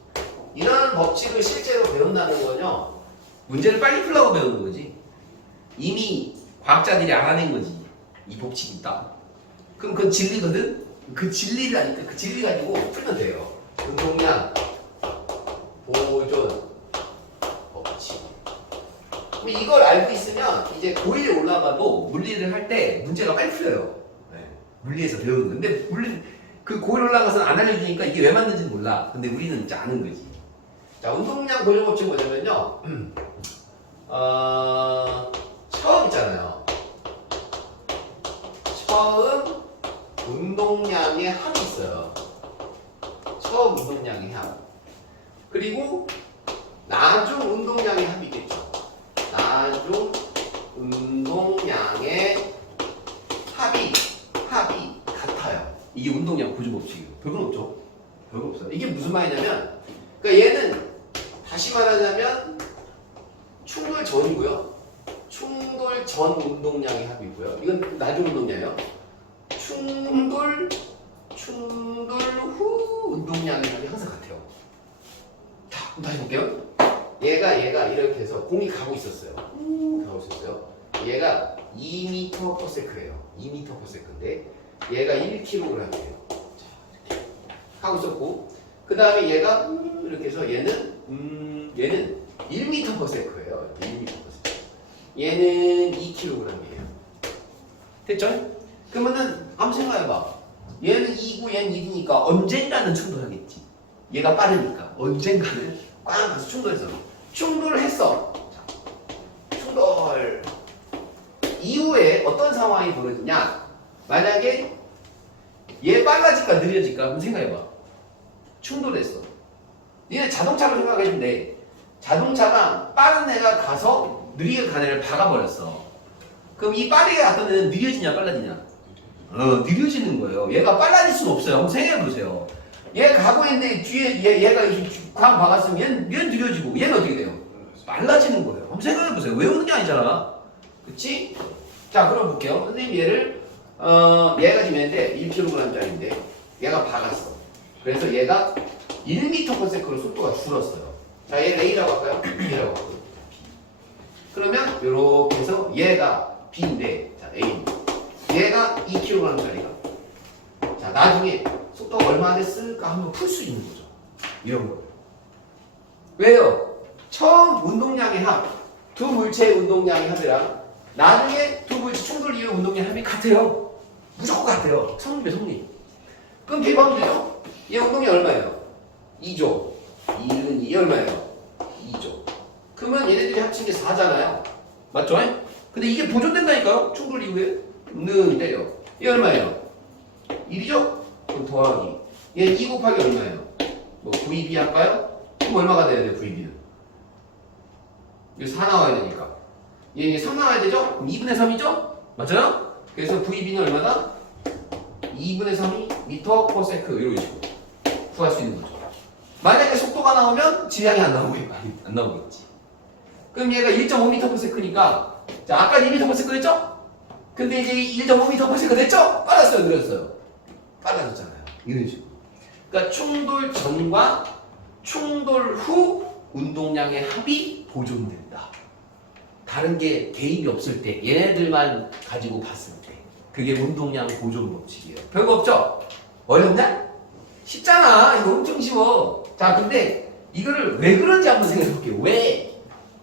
이런 법칙을 실제로 배운다는 건요, 문제를 빨리 풀라고 배우는 거지. 이미 과학자들이 알아낸 거지. 이 법칙이 있다. 그럼 그건 진리거든? 그 진리라니까, 그 진리 가지고 풀면 돼요. 운동량, 보존, 법칙. 그럼 이걸 알고 있으면 이제 고1에 올라가도 물리를 할 때 문제가 빨리 풀려요. 네. 물리에서 배우는 건데, 물리, 그 고1 올라가서는 안 알려주니까 이게 왜 맞는지 몰라. 근데 우리는 진짜 아는 거지. 자, 운동량 보존 법칙이 뭐냐면요. 처음 있잖아요. 처음 운동량의 합이 있어요. 처음 운동량의 합. 그리고 나중 운동량의 합이 있겠죠. 나중 운동량의 합이 같아요. 이게 운동량 보존 법칙이에요. 별건 없죠. 별거 없어요. 이게 무슨 말이냐면, 그러니까 얘는 다시 말하자면 충돌 전이고요. 충돌 전 운동량의 합이고요. 이건 나중 운동량이에요. 충돌 후 운동량의 합이 항상 같아요. 자, 그럼 다시 볼게요. 얘가 이렇게 해서 공이 가고 있었어요. 얘가 2m/s예요. 2m/s인데 얘가 1kg이에요. 자, 이렇게 하고 있었고, 그 다음에 얘가 이렇게 해서 얘는 1m/s예요. 1m/s. 얘는 2kg이에요. 됐죠? 그러면은 한번 생각해봐. 얘는 2고 얘는 1이니까 언젠가는 충돌하겠지. 얘가 빠르니까 언젠가는 꽝 가서 충돌해서 충돌을 했어. 자, 충돌 이후에 어떤 상황이 벌어지냐? 만약에 얘 빨라질까 느려질까 한번 생각해봐. 충돌했어. 얘는 자동차로 생각했는데 자동차가 빠른 애가 가서 느리게 가는 애를 박아버렸어. 그럼 이 빠르게 갔던 애는 느려지냐 빨라지냐? 느려지는 거예요. 얘가 빨라질 수는 없어요. 한번 생각해보세요. 얘 가고 있는데 뒤에 얘가 광 박았으면 얘는 느려지고 얘는 어떻게 돼요? 빨라지는 거예요. 한번 생각해보세요. 외우는 게 아니잖아. 그치? 자, 그럼 볼게요. 선생님 얘를 얘가 지금 얘인데 1kg짜리인데 얘가 박았어. 그래서 얘가 1m/s로 속도가 줄었어요. 자, 얘를 A라고 할까요? B라고 할까요? 그러면 이렇게 해서 얘가 B인데, 자, A. 얘가 2kg짜리가. 자, 나중에 속도가 얼마나 됐을까 한번 풀 수 있는 거죠. 이런 거. 왜요? 처음 운동량의 합, 두 물체의 운동량의 합이랑 나중에 두 물체 충돌 이후 운동량의 합이 같아요. 무조건 같아요. 성립에 성립. 그럼 대박이 돼요? 얘 운동량 얼마예요? 2조. 2는 2 얼마예요? 2조. 그러면 얘네들이 합친 게 4잖아요. 맞죠? 근데 이게 보존된다니까요? 충돌 이후에. 는 때려. 얘 얼마예요? 1이죠? 그럼 더하기. 얘 2 곱하기 얼마예요? 뭐 VB 할까요? 그럼 얼마가 돼야 돼요, VB는? 이거 4 나와야 되니까. 얘 3 나와야 되죠? 그럼 2분의 3이죠? 맞아요? 그래서 VB는 얼마다? 2분의 3이 m/s 이런 식으로 구할 수 있는 거죠. 만약에 속도가 나오면 질량이 안 나오겠지. 그럼 얘가 1.5m/s니까 자, 아까 2m/s 했죠? 근데 이제 1.5m/s가 됐죠? 빨랐어요, 느렸어요? 빨라졌잖아요. 이런 식으로. 그러니까 충돌 전과 충돌 후 운동량의 합이 보존된다. 다른 게 대입이 없을 때 얘네들만 가지고 봤을 때 그게 운동량 보존 법칙이에요. 별거 없죠? 어렵나? 쉽잖아. 이거 엄청 쉬워. 자, 근데 이거를 왜 그런지 한번 생각해 볼게요.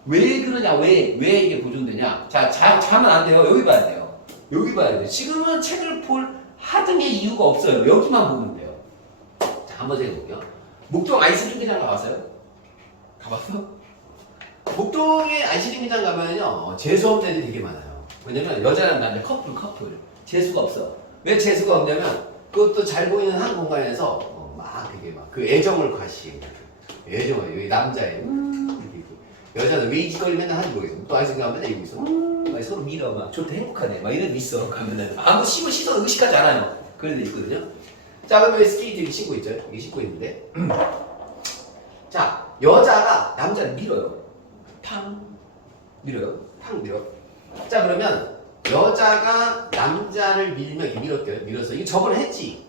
왜 그러냐? 왜 이게 보존되냐? 자, 자면 안 돼요. 여기 봐야 돼요. 여기 봐야 돼요. 지금은 책을 볼 하등의 이유가 없어요. 여기만 보면 돼요. 자, 한번 생각해 볼게요. 목동 아이스링크장 가봤어요? 가봤어? 목동에 아이스링크장 가면요, 재수없는 애들이 되게 많아요. 왜냐면 여자랑 남자 커플. 재수가 없어. 왜 재수가 없냐면 그것도 잘 보이는 한 공간에서 막 되게 막 그 애정을 과시해. 애정을 여기 남자애 이렇게 있고 여자는 왜 이 짓거리 맨날 하는지 모르겠어. 또 아이스크림 가면 맨날 이러고 있어. 막 서로 밀어 막 좋대 행복하네 막 이런 데 있어. 가면은 아무 시선 의식하지 않아요. 그런 데 있거든요. 자, 그러면 스케이트 이렇게 신고 있죠. 이렇게 신고 있는데 자, 여자가 남자를 밀어요. 팡 밀어요. 자, 그러면 여자가 남자를 밀면 이렇게 밀었대요. 밀어서 이거 저번에 했지.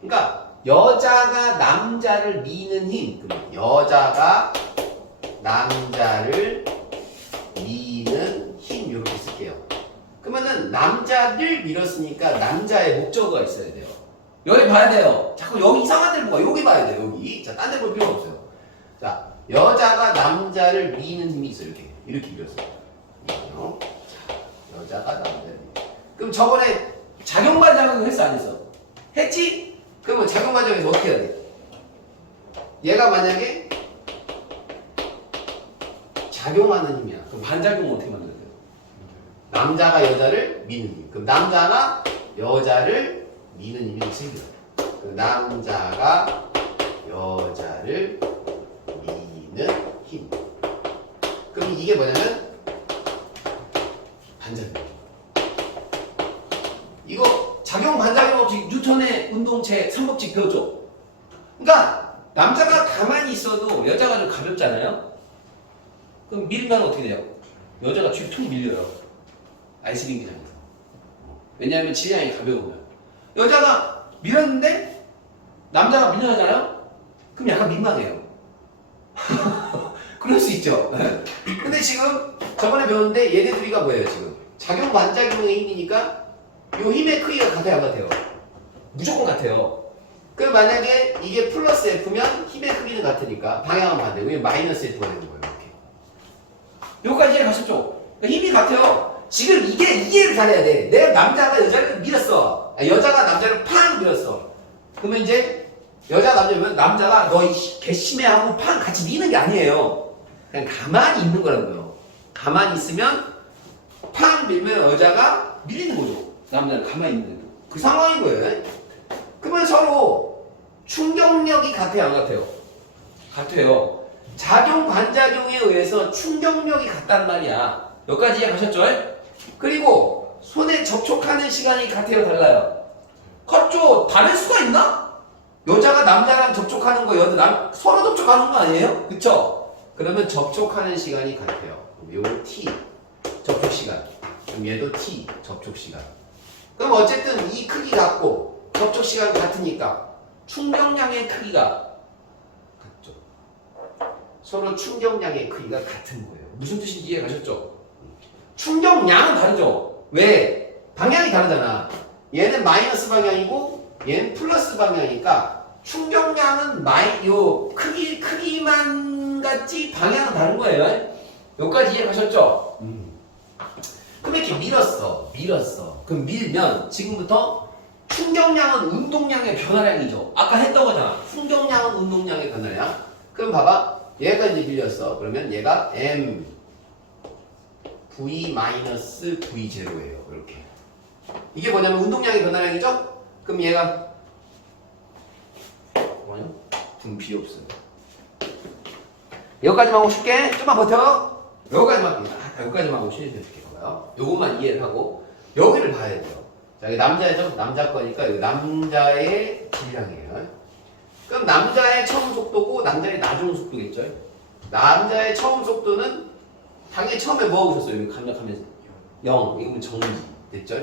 그러니까 여자가 남자를 미는 힘. 여자가 남자를 미는 힘 이렇게 쓸게요. 그러면은 남자를 밀었으니까 남자의 목적어가 있어야 돼요. 여기 봐야 돼요. 자꾸 여기 이상한 데를 보고 여기 봐야 돼요. 여기. 자, 딴 데 볼 필요가 없어요. 자, 여자가 남자를 미는 힘이 있어요. 이렇게 밀었어요. 자, 여자가 남자를 미는. 그럼 저번에 작용반작용을 했어 안 했어? 했지? 그러면 작용반작용에서 어떻게 해야 돼? 얘가 만약에 작용하는 힘이야. 그럼 반작용은 어떻게 만들어야 돼요? 남자가 여자를 미는 힘. 그럼 남자가 여자를 미는 힘이 생겨요. 남자가 여자를 미는 힘. 그럼 이게 뭐냐면 반작용. 이거 작용 반작용 없이 뉴턴의 운동체 3법칙 배웠죠? 그러니까 남자가 가만히 있어도 여자가 좀 가볍잖아요? 그럼 밀면 어떻게 돼요? 여자가 뒤로 툭 밀려요. 아이스링크장에서. 왜냐하면 질량이 가벼우면. 여자가 밀었는데 남자가 밀려나잖아요? 그럼 약간 민망해요. 그럴 수 있죠. 근데 지금 저번에 배웠는데 얘네 둘이가 뭐예요 지금? 작용 반작용의 힘이니까 이 힘의 크기가 같아요 안 같아요? 무조건 같아요. 그럼 만약에 이게 플러스 F면 힘의 크기는 같으니까 방향은 반대. 왜냐면 마이너스 F가 되는 거예요. 이렇게. 여기까지 이해 가셨죠? 그러니까 힘이 같아요. 지금 이게 이해를 잘해야 돼. 내가 남자가 여자를 밀었어. 여자가 남자를 팡 밀었어. 그러면 이제 여자 남자면 남자가 너 개심해 하고 팡 같이 미는 게 아니에요. 그냥 가만히 있는 거라고요. 가만히 있으면 팡 밀면 여자가 밀리는 거죠. 남자는 가만히 있는데도. 그 상황인 거예요. 그러면 서로 충격력이 같아요 안 같아요? 같아요. 작용 반작용에 의해서 충격력이 같단 말이야. 여기까지 이해 가셨죠? 그리고 손에 접촉하는 시간이 같아요 달라요? 같죠. 다를 수가 있나? 여자가 남자랑 접촉하는 거 여자 서로 접촉하는 거 아니에요? 그쵸? 그러면 접촉하는 시간이 같아요. 요거 T 접촉 시간. 그럼 얘도 T 접촉 시간. 그럼 어쨌든 이 크기 같고 접촉 시간 같으니까 충격량의 크기가 같죠. 서로 충격량의 크기가 같은 거예요. 무슨 뜻인지 이해 가셨죠? 충격량은 다르죠. 왜? 방향이 다르잖아. 얘는 마이너스 방향이고 얘는 플러스 방향이니까 충격량은 요 크기만 같지 방향은 다른 거예요. 여기까지 이해 가셨죠? 그럼 이렇게 밀었어. 그럼 밀면 지금부터 충격량은 운동량의 변화량이죠. 아까 했던 거잖아. 충격량은 운동량의 변화량. 그럼 봐봐. 얘가 이제 밀렸어. 그러면 얘가 M V-V0예요. 이렇게. 이게 뭐냐면 운동량의 변화량이죠? 그럼 얘가 뭐냐? 분필이 없어요. 여기까지만 하고 쉽게 좀만 버텨. 여기까지만 하고 쉬면 이렇게 봐봐요. 요것만 이해를 하고 여기를 봐야 돼요. 자, 이게 남자죠? 남자 거니까 이거 남자의 질량이에요. 그럼 남자의 처음 속도고 남자의 나중 속도겠죠? 남자의 처음 속도는 당연히 처음에 뭐 오셨어요? 감력하면서 0. 이거는 정지. 됐죠?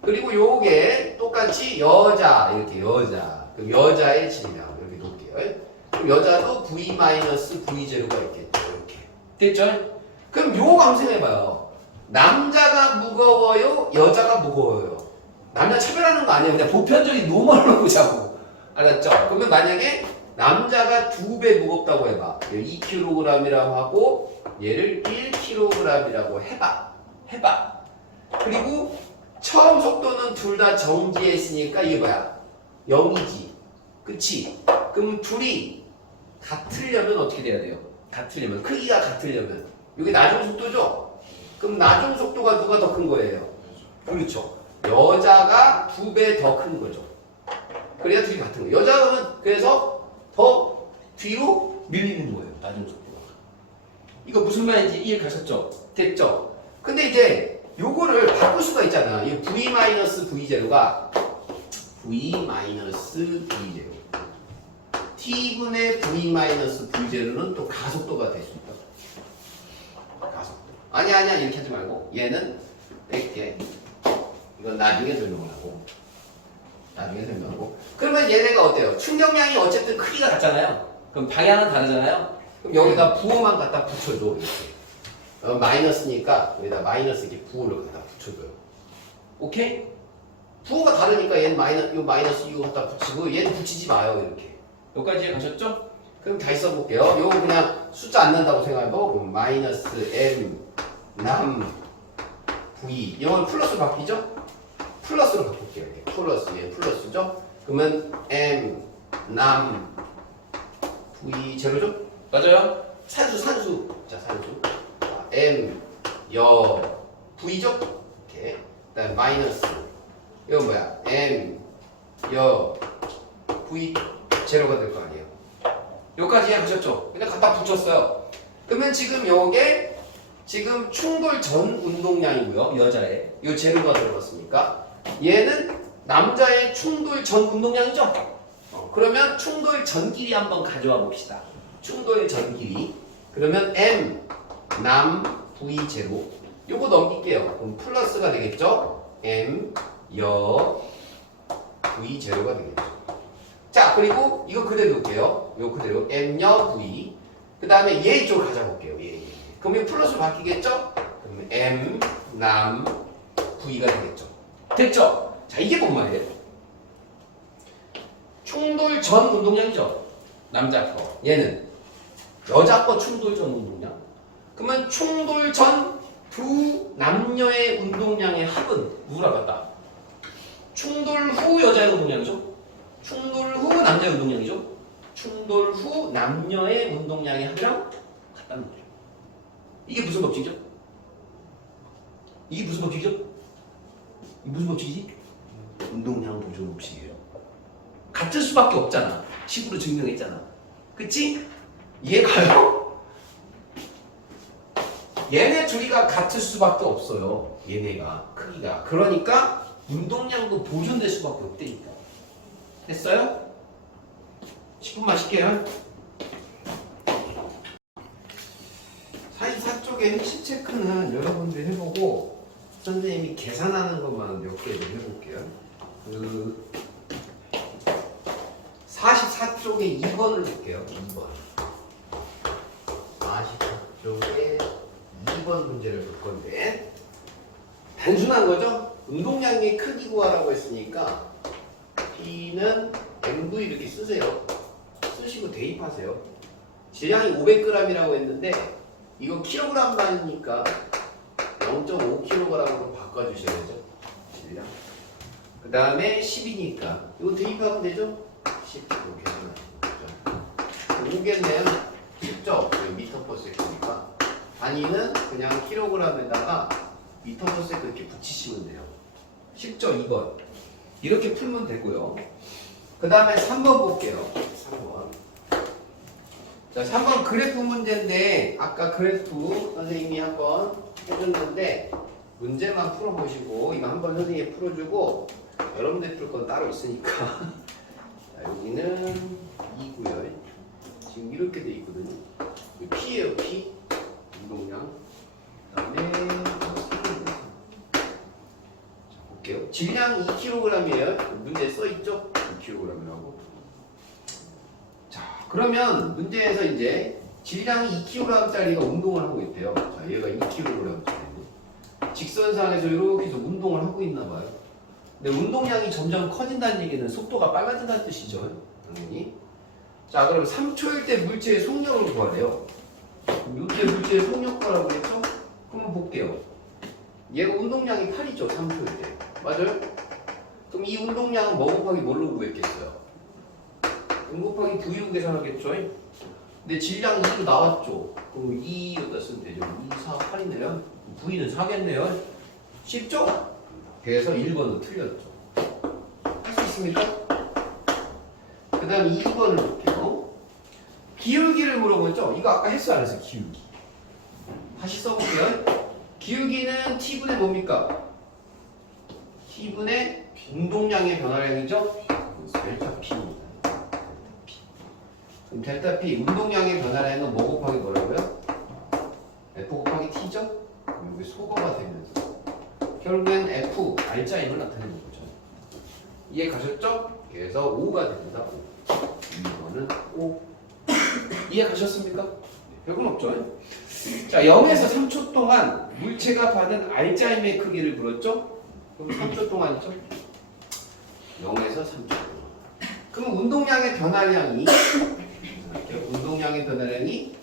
그리고 요게 똑같이 여자 이렇게 여자 그럼 여자의 질량 이렇게 놓을게요. 그럼 여자도 V-V제로가 있겠죠. 이렇게 됐죠? 그럼 요거 한번 생각해봐요. 남자가 무거워요? 여자가 무거워요? 남녀 차별하는 거 아니에요. 그냥 보편적인 노멀로 보자고. 알았죠? 그러면 만약에 남자가 2배 무겁다고 해봐. 2kg이라고 하고 얘를 1kg이라고 해봐. 그리고 처음 속도는 둘 다 정지했으니까 이게 뭐야? 0이지. 그치? 그럼 둘이 같으려면 어떻게 돼야 돼요? 같으려면 크기가 같으려면 이게 나중 속도죠? 그럼 나중 속도가 누가 더 큰 거예요? 그렇죠. 여자가 2배 더 큰 거죠. 그래야 둘이 같은 거예요. 여자는 그래서 더 뒤로 밀리는 거예요. 나중 속도가. 이거 무슨 말인지 이해 가셨죠? 됐죠? 근데 이제 요거를 바꿀 수가 있잖아. 이 V-V제로가 V-V제로 T분의 V-V제로는 또 가속도가 될 수 있다. 가속도. 아니야 이렇게 하지 말고 얘는 이렇게 이건 나중에 설명하고 그러면 얘네가 어때요? 충격량이 어쨌든 크기가 같잖아요. 그럼 방향은 다르잖아요. 그럼 여기다 부호만 갖다 붙여줘 이렇게. 마이너스니까 여기다 마이너스 이렇게 부호를 갖다 붙여줘요. 오케이? 부호가 다르니까 얘는 마이너스 이거 갖다 붙이고 얘는 붙이지 마요 이렇게. 여기까지 이해 가셨죠? 그럼 다시 써볼게요. 요거 그냥 숫자 안 난다고 생각해보고 마이너스 M 남 V 이건 플러스로 바뀌죠? 플러스로 바꿀게요. 플러스 얘 플러스죠? 그러면 M 남 V 제로죠? 맞아요? 산수 자 산수 M 여 V죠? 이렇게 그다음 마이너스 이건 뭐야? M 여 V 제로가 될 거 아니에요. 여기까지 이해하셨죠? 그냥 갖다 붙였어요. 그러면 지금 요게 지금 충돌 전 운동량이고요. 여자의 요 제로가 들어갔으니까 얘는 남자의 충돌 전 운동량이죠? 그러면 충돌 전 길이 한번 가져와 봅시다. 충돌 전 길이 그러면 M 남 V 제로 요거 넘길게요. 그럼 플러스가 되겠죠? M 여 V 제로가 되겠죠. 자 그리고 이거 그대로 놓을게요. 이거 그대로 M여 V 그 다음에 얘 이쪽으로 가져볼게요. 얘. 그럼 이거 플러스로 바뀌겠죠? 그러면 M 남 V가 되겠죠. 됐죠? 자 이게 뭔 말이에요? 충돌 전 운동량이죠. 남자 거. 얘는 여자 거 충돌 전 운동량. 그러면 충돌 전 두 남녀의 운동량의 합은 누구랑 같다? 충돌 후 여자의 운동량이죠. 충돌 후 남자의 운동량이죠. 충돌 후 남녀의 운동량의 합이랑 같다는 거죠. 이게 무슨 법칙이죠? 이게 무슨 법칙이죠? 이게 무슨 법칙이지? 운동량 보존 법칙이에요. 같을 수밖에 없잖아. 식으로 증명했잖아. 그치? 이해가요? 얘네 둘이가 같을 수밖에 없어요. 얘네가 크기가. 그러니까 운동량도 보존될 수밖에 없다니까. 됐어요? 10분만 쉴게요. 44쪽의 핵심 체크는 여러분들이 해보고 선생님이 계산하는 것만 몇 개 좀 해볼게요. 44쪽에 2번을 볼게요. 2번. 44쪽에 2번 문제를 볼 건데 단순한 거죠? 운동량의 크기 구하라고 했으니까 P는 MV 이렇게 쓰세요. 쓰시고 대입하세요. 질량이 500g이라고 했는데 이거 킬로그램만이니까 0.5kg으로 바꿔주셔야죠. 질량. 그 다음에 10이니까 이거 대입하면 되죠? 10 이렇게 계산하시면 되죠. 5겠네요. 10점 미터 퍼 세컨이니까 단위는 그냥 킬로그램에다가 미터 퍼 세컨 이렇게 붙이시면 돼요. 10점 2번 이렇게 풀면 되고요. 그 다음에 3번 볼게요. 3번. 자, 3번 그래프 문제인데 아까 그래프 선생님이 한번 해줬는데 문제만 풀어보시고 이거 한번 선생님이 풀어주고 여러분들 풀 건 따로 있으니까 자, 여기는 2고요. 지금 이렇게 돼 있거든요. P예요, P. 운동량. 그 다음에 볼게요. 질량 2kg이에요. 문제에 써있죠? 2kg이라고. 자, 그러면 문제에서 이제 질량이 2kg짜리가 운동을 하고 있대요. 자, 얘가 2kg짜리. 직선상에서 이렇게 해서 운동을 하고 있나 봐요. 근데 운동량이 점점 커진다는 얘기는 속도가 빨라진다는 뜻이죠. 당연히. 자, 그럼 3초일 때 물체의 속력을 구하래요. 이때 물체의 속력 구하라고 했죠? 그럼 볼게요. 얘가 운동량이 8이죠. 3초일 때. 맞아요? 그럼 이 운동량은 뭐 곱하기 뭘로 구했겠어요? M 곱하기 V로 계산하겠죠? 근데 질량 2로 나왔죠? 그럼 2 여기다 쓰면 되죠. 2, 4, 8이네요. V는 4겠네요. 쉽죠? 그래서 1번은 틀렸죠. 할 수 있습니까? 그 다음 2번을 볼게요. 기울기를 물어보죠. 이거 아까 했어 안 했어? 기울기. 다시 써볼게요. 기울기는 T분의 뭡니까? T분의 운동량의 변화량이죠? 델타 P입니다. 그럼 델타 P 운동량의 변화량은 뭐 곱하기 뭐라고요? F 곱하기 T죠? 그럼 여기 소거가 되면서 결국엔 F R자임을 나타내는 거죠. 이해 가셨죠? 그래서 5가 됩니다. 2번은 5. 이해 가셨습니까? 별건 없죠? 자, 0에서 3초 동안 물체가 받은 R자임의 크기를 물었죠? 그럼 3초 동안이죠? 0에서 3초 동안. 그럼 운동량의 변화량이 운동량의 변화량이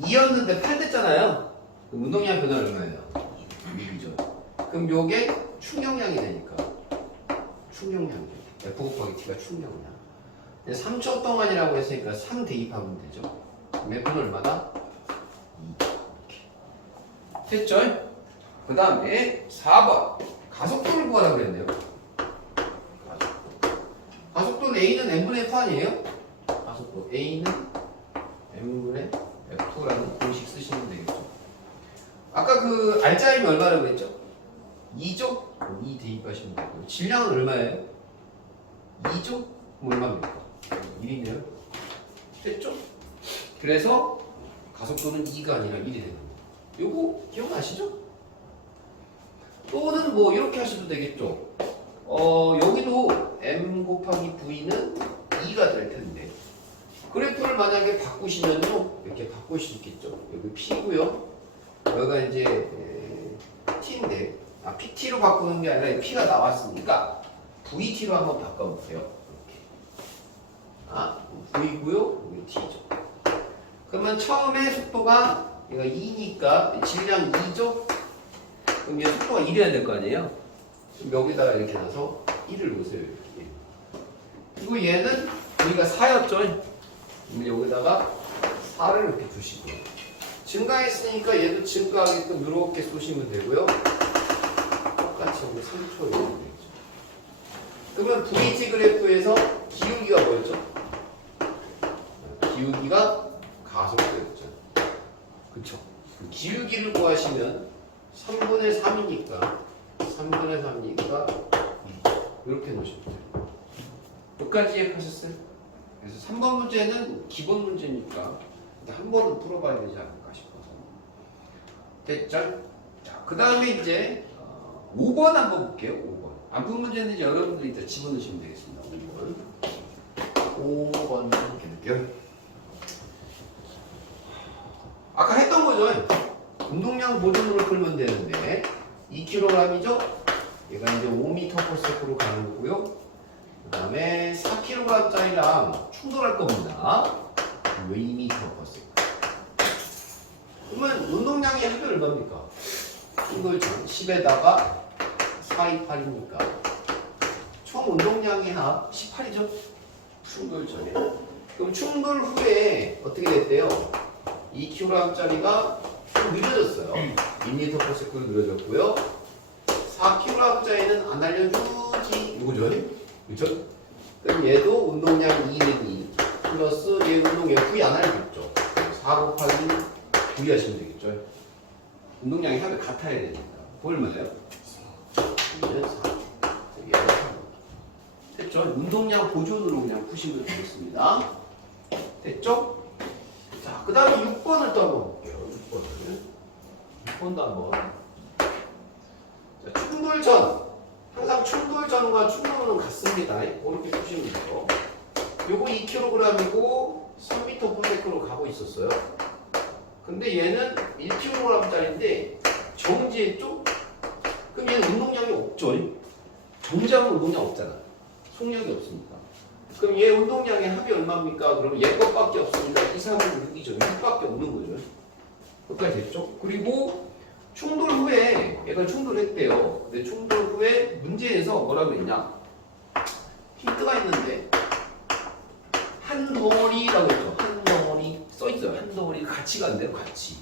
2였는데 8 됐잖아요. 그럼 운동량 변화 얼마예요? 6이죠. 그럼 요게 충격량이 되니까 충격량이죠. F 곱하기 T가 충격량. 3초 동안이라고 했으니까 3 대입하면 되죠. 그럼 F는 얼마다? 2. 됐죠? 그 다음에 4번 가속도를 구하라고 그랬네요. 가속도는 A는 M분의 F 아니에요? 가속도 A는 M분의 F라는 공식 쓰시면 되겠죠. 아까 그 R자임이 얼마라고 했죠? 2죠? 2 대입하시면 되고요. 질량은 얼마예요? 2죠? 그럼 얼마입니까? 1이네요. 됐죠? 그래서 가속도는 2가 아니라 1이 되는 거예요. 요거 기억나시죠? 또는 뭐 이렇게 하셔도 되겠죠. 여기도 M 곱하기 V는 2가 될 텐데 그래프를 만약에 바꾸시면요 이렇게 바꿀 수 있겠죠. 여기 P고요. 여기가 이제 T인데 PT로 바꾸는 게 아니라 P가 나왔으니까 VT로 한번 바꿔볼게요. 이렇게. V고요. 여기 T죠. 그러면 처음에 속도가 얘가 2니까 질량 2죠? 그럼 얘 속도가 1이어야 될 거 아니에요? 그럼 여기다가 이렇게 놔서 1을 놓으세요. 이렇게. 그리고 얘는 우리가 4였죠? 그럼 여기다가 4를 이렇게 두시고요. 증가했으니까 얘도 증가하게끔 이렇게 쏘시면 되고요. 똑같이 여기 3초 이렇게 되겠죠. 그러면 VT 그래프에서 기울기가 뭐였죠? 기울기가 가속도였죠. 그쵸? 기울기를 구하시면 3분의 3이니까 3분의 3이니까 이렇게 놓으시면 돼요. 여기까지 이해하셨어요? 그래서 3번 문제는 기본 문제니까 한 번은 풀어봐야 되지 않을까 싶어서. 됐죠? 자, 그 다음에 이제 5번 한번 볼게요. 5번. 안 푼 문제는 이제 여러분들이 이제 집어넣으시면 되겠습니다. 5번 이렇게 볼게요. 아까 했던 거죠. 운동량 보존으로 풀면 되는데 2kg이죠? 얘가 이제 5m/s로 가는 거고요. 그 다음에 4kg짜리랑 충돌할 겁니다. 2m/s. 그러면 운동량이 합이 얼마입니까? 충돌전 10에다가 428이니까 총 운동량이 합 18이죠? 충돌전에. 그럼 충돌 후에 어떻게 됐대요? 2kg짜리가 좀 늦어졌어요. 2m/s로 늦어졌고요. 4kg짜리는 안 알려주지. 이거죠? 그렇죠? 그럼 얘도 운동량 2는 2 플러스 얘 운동량 V 안 알려줬죠. 4 곱하기 V 하시면 되겠죠. 운동량이 합이 같아야 되니까. 그 얼마예요? 2는 4. 됐죠? 운동량 보존으로 그냥 푸시면 되겠습니다. 됐죠? 자, 그 다음에 6번을 또 한번 볼게요. 6번도 한번. 자, 충돌 전 충돌전과 충돌은 같습니다. 이렇게 보시면 돼요. 요거 2kg이고 3m/s로 가고 있었어요. 근데 얘는 1kg짜리인데 정지했죠? 그럼 얘는 운동량이 없죠. 정지하면 운동량 없잖아. 속력이 없으니까. 그럼 얘 운동량의 합이 얼마입니까? 그러면 얘 것밖에 없습니다. 2, 3, 6이죠. 6밖에 없는 거죠. 여기까지 됐죠? 그리고 충돌 후에 얘가 충돌했대요. 근데 충돌 후에 문제에서 뭐라고 했냐? 힌트가 있는데 한 덩어리라고 했죠. 한 덩어리 써있어요. 한 덩어리 같이 간대요. 같이.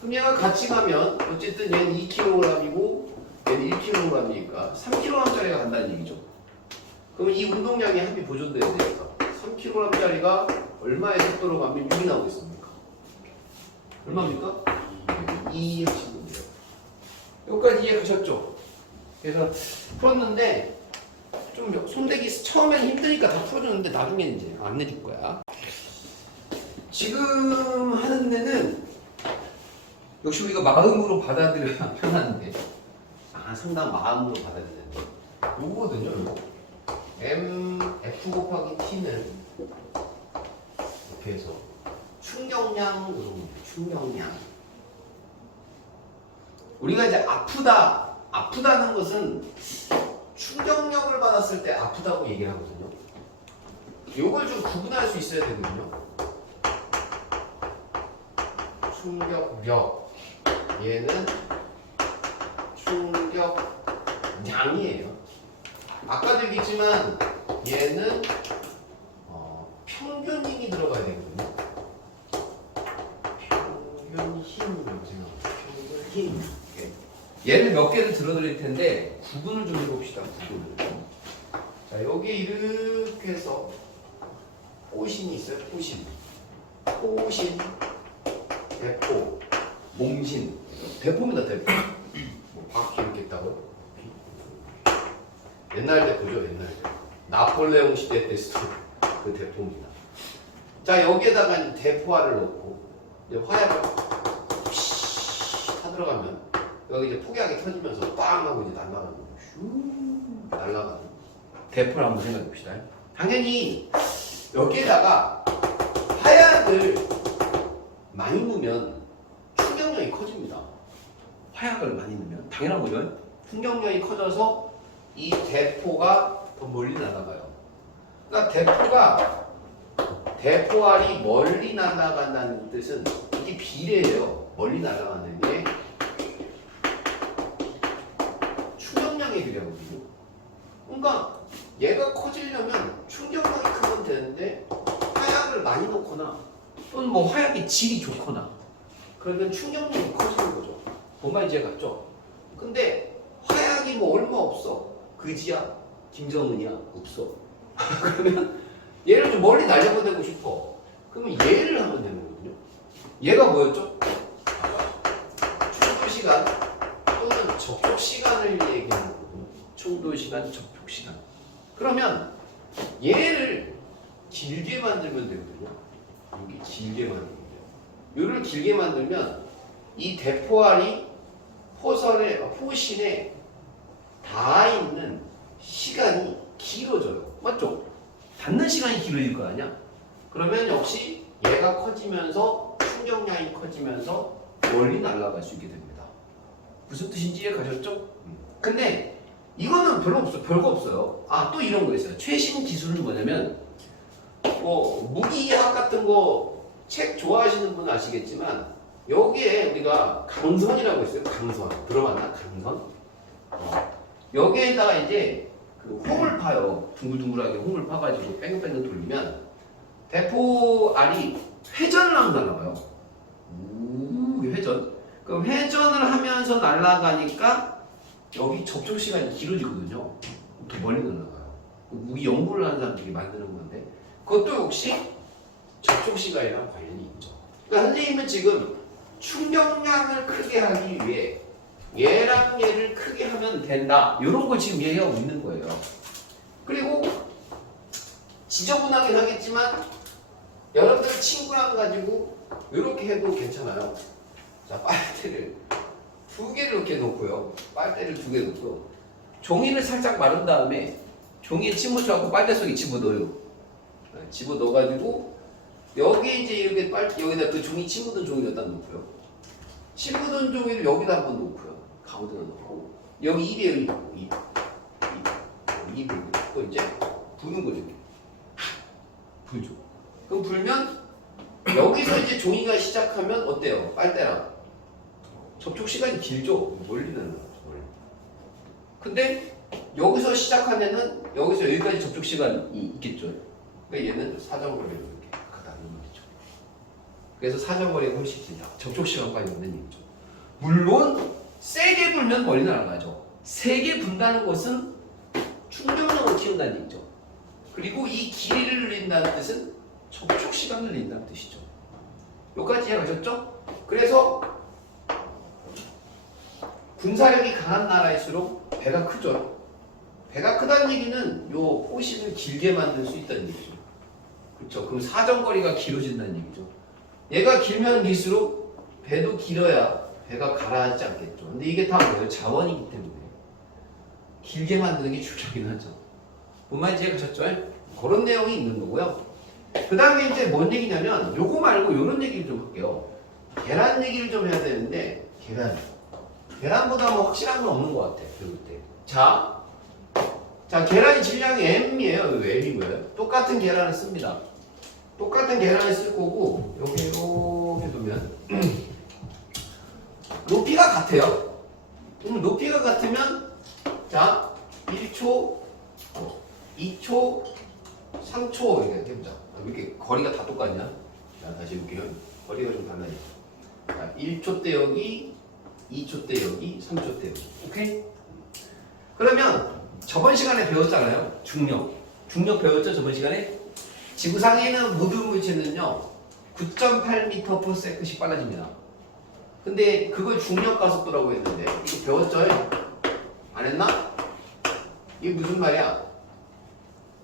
그럼 얘가 같이 가면 어쨌든 얘는 2kg이고 얘는 1kg이니까 3kg짜리가 간다는 얘기죠. 그러면 이 운동량의 합이 보존돼야 되니까 3kg짜리가 얼마의 속도로 가면 6이 나오겠습니까? 얼마입니까? 2 하시면 돼요. 여기까지 이해 가셨죠? 그래서 풀었는데 좀 손대기 처음에는 힘드니까 다 풀어줬는데 나중에는 이제 안 내줄 거야. 지금 하는 데는 역시 우리가 마음으로 받아들여야 편한데 상당 마음으로 받아들이는데 요거거든요. 요거. F 곱하기 T는 이렇게 해서 충격량 충격량. 우리가 이제 아프다는 것은 충격력을 받았을 때 아프다고 얘기를 하거든요. 요걸 좀 구분할 수 있어야 되거든요. 충격력. 얘는 충격량이에요. 아까도 얘기했지만 얘는 평균 힘이 들어가야 되거든요. 평균 힘이라고 생각합니다. 평균 힘. 얘를 몇 개를 들어드릴 텐데 구분을 좀 해봅시다. 구분을. 자, 여기 이렇게 해서 호신이 있어요. 호신, 대포, 몽신. 대포입니다. 대포. 뭐 바퀴 이렇게 있다고요? 옛날 대포죠. 옛날 대포. 나폴레옹 시대 때 쓰던 그 대포입니다. 자, 여기에다가 이제 대포알을 넣고 이제 화약을 타 들어가면 여기 이제 폭약이 터지면서 빵 하고 이제 날아가는 거예요. 슈 날아가는 대포를 한번 생각해 봅시다. 당연히 여기에다가 화약을 많이 넣으면 충격력이 커집니다. 화약을 많이 넣으면 당연한 거죠. 충격력이 커져서 이 대포가 더 멀리 날아가요. 그러니까 대포알이 멀리 날아간다는 뜻은 이게 비례해요. 멀리 날아가는 게 충격량에 비례하거든요. 그러니까 얘가 커지려면 충격량이 크면 되는데 화약을 많이 넣거나 또는 뭐 화약의 질이 좋거나 그러면 충격량이 커지는 거죠. 뭔 말인지 갔죠? 근데 화약이 뭐 얼마 없어. 그지야? 김정은이야? 없어. 그러면 얘를 좀 멀리 날려보내고 싶어. 그러면 얘를 하면 되는 거거든요. 얘가 뭐였죠? 충돌 시간 또는 접촉 시간을 얘기하는 거거든요. 충돌 시간, 접촉 시간. 그러면 얘를 길게 만들면 되거든요. 여기 길게 만들면 돼요. 얘를 길게 만들면 이 대포알이 포신에 닿아 있는 시간이 길어져요. 맞죠? 닿는 시간이 길어질 거 아니야? 그러면 역시 얘가 커지면서 충격량이 커지면서 멀리 날아갈 수 있게 됩니다. 무슨 뜻인지 이해 가셨죠? 근데 이거는 별거 없어요. 또 이런 거 있어요. 최신 기술은 뭐냐면 무기학 같은 거 책 좋아하시는 분은 아시겠지만 여기에 우리가 강선이라고 있어요. 강선. 들어봤나? 강선? 여기에다가 이제 그 홈을 파요. 둥글둥글하게 홈을 파가지고 뺑글뺑글 돌리면 대포알이 회전을 하면 날아가요. 회전. 그럼 회전을 하면서 날아가니까 여기 접촉 시간이 길어지거든요. 더 멀리 날아가요. 무기 연구를 하는 사람들이 만드는 건데 그것도 역시 접촉 시간이랑 관련이 있죠. 그러니까 선생님은 지금 충격량을 크게 하기 위해 얘랑 얘를 크게 하면 된다. 이런 걸 지금 얘기하고 있는 거예요. 그리고 지저분하긴 하겠지만 여러분들 친구랑 가지고 이렇게 해도 괜찮아요. 자, 빨대를 2개를 이렇게 놓고요. 빨대를 2개 놓고 종이를 살짝 마른 다음에 종이에 침 묻혀갖고 빨대 속에 집어넣어요. 집어넣어가지고 여기 이제 이렇게 여기다 그 종이 침 묻은 종이를 여기다 놓고요. 침 묻은 종이를 여기다 한번 놓고요. 가운데다 놓고 여기 입에 여기 놓고 입에 또 이제 부는 거죠. 불죠. 그럼 불면 여기서 이제 종이가 시작하면 어때요? 빨대랑 접촉 시간이 길죠. 멀리는 멀리. 근데 여기서 시작한 애는 여기서 여기까지 접촉 시간이 있겠죠. 그러니까 얘는 사정거리로 이렇게 가다는 거죠. 그래서 사정거리가 훨씬 길다. 접촉 시간까지 있는 얘기죠. 물론 세게 불면 멀리 날아가죠. 세게 분다는 것은 충격력을 키운다는 얘기죠. 그리고 이 길이를 늘린다는 뜻은 접촉 시간을 늘린다는 뜻이죠. 여기까지 이해가셨죠? 그래서 군사력이 강한 나라일수록 배가 크죠. 배가 크다는 얘기는 요 호신을 길게 만들 수 있다는 얘기죠. 그렇죠? 그럼 사정거리가 길어진다는 얘기죠. 얘가 길면 길수록 배도 길어야 배가 가라앉지 않겠죠. 근데 이게 다 뭐예요? 자원이기 때문에 길게 만드는 게 중요하긴 하죠. 뭔 말인지 이해가셨죠? 그런 내용이 있는 거고요. 그 다음에 이제 뭔 얘기냐면 요거 말고 요런 얘기를 좀 할게요. 계란 얘기를 좀 해야 되는데 계란보다 뭐 확실한 건 없는 것 같아. 배울 때. 자 계란의 질량이 m이에요. m이 뭐예요? 똑같은 계란을 씁니다. 똑같은 계란을 쓸 거고 여기 이렇게 두면 높이가 같아요. 높이가 같으면 자 1초 2초 3초 이렇게 해보자. 왜 이렇게 거리가 다 똑같냐? 자, 다시 해볼게요. 거리가 좀 달라요. 자, 1초 때 여기 2초 때 여기 3초 때 여기. 오케이? 그러면 저번 시간에 배웠잖아요. 중력 배웠죠? 저번 시간에? 지구상에 있는 모든 물체는요 9.8m/s씩 빨라집니다. 근데 그걸 중력 가속도라고 했는데 이거 배웠죠? 안 했나? 이게 무슨 말이야?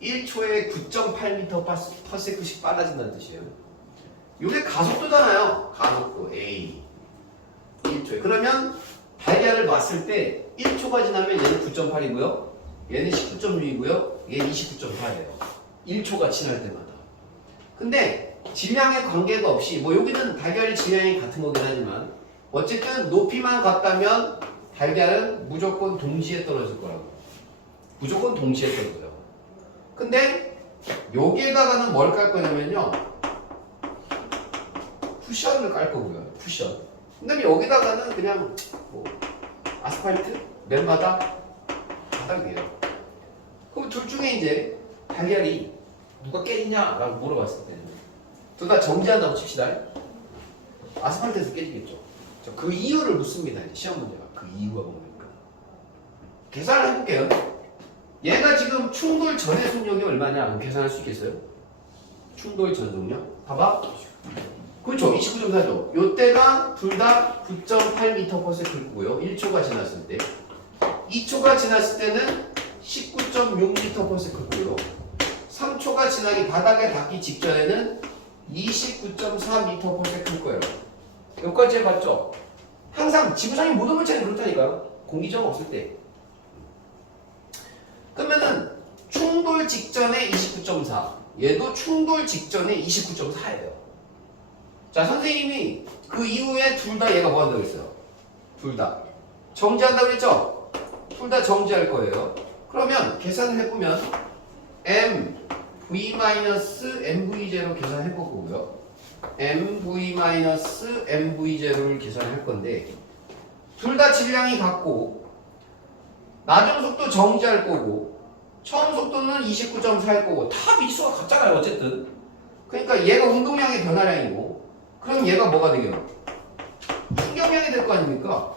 1초에 9.8m/s씩 빨라진다는 뜻이에요. 이게 가속도잖아요. 가속도 A 1초에. 그러면 달걀을 놨을 때 1초가 지나면 얘는 9.8이고요. 얘는 19.6이고요. 얘는 29.4예요. 1초가 지날 때마다. 근데 질량에 관계가 없이 뭐 여기는 달걀의 질량이 같은 거긴 하지만 어쨌든 높이만 같다면 달걀은 무조건 동시에 떨어질 거라고. 무조건 동시에 떨어져요. 근데 여기에다가는 뭘 깔 거냐면요 쿠션을 깔 거고요. 쿠션. 그다음에 여기다가는 그냥 뭐 아스팔트, 맨바닥, 바닥이에요. 그럼 둘 중에 이제 달걀이 누가 깨지냐라고 물어봤을 때는 둘 다 정지한다고 칩시다. 아스팔트에서 깨지겠죠. 그 이유를 묻습니다. 이제 시험 문제가 그 이유가 뭡니까? 계산을 해볼게요. 얘가 지금 충돌 전의 속력이 얼마냐? 계산할 수 있겠어요? 충돌 전 속력? 봐봐. 그렇죠. 29.4죠. 요때가 둘 다 9.8m/s고요. 1초가 지났을 때. 2초가 지났을 때는 19.6m/s고요. 3초가 지나기 바닥에 닿기 직전에는 29.4m/s일 거예요. 여기까지 해봤죠? 항상 지구상의 모든 물체는 그렇다니까요. 공기저항 없을 때. 그러면은 충돌 직전에 29.4 얘도 충돌 직전에 29.4예요. 자 선생님이 그 이후에 둘 다 얘가 뭐 한다고 했어요? 둘 다 정지한다고 했죠? 둘 다 정지할 거예요. 그러면 계산을 해보면 mv-mv0 계산해볼 거고요. mv-mv0를 계산할 건데 둘 다 질량이 같고 나중 속도 정지할 거고 처음 속도는 29.4일 거고 다 미수가 같잖아요. 어쨌든 그러니까 얘가 운동량의 변화량이고 그럼 얘가 뭐가 되게요? 충격량이 될 거 아닙니까?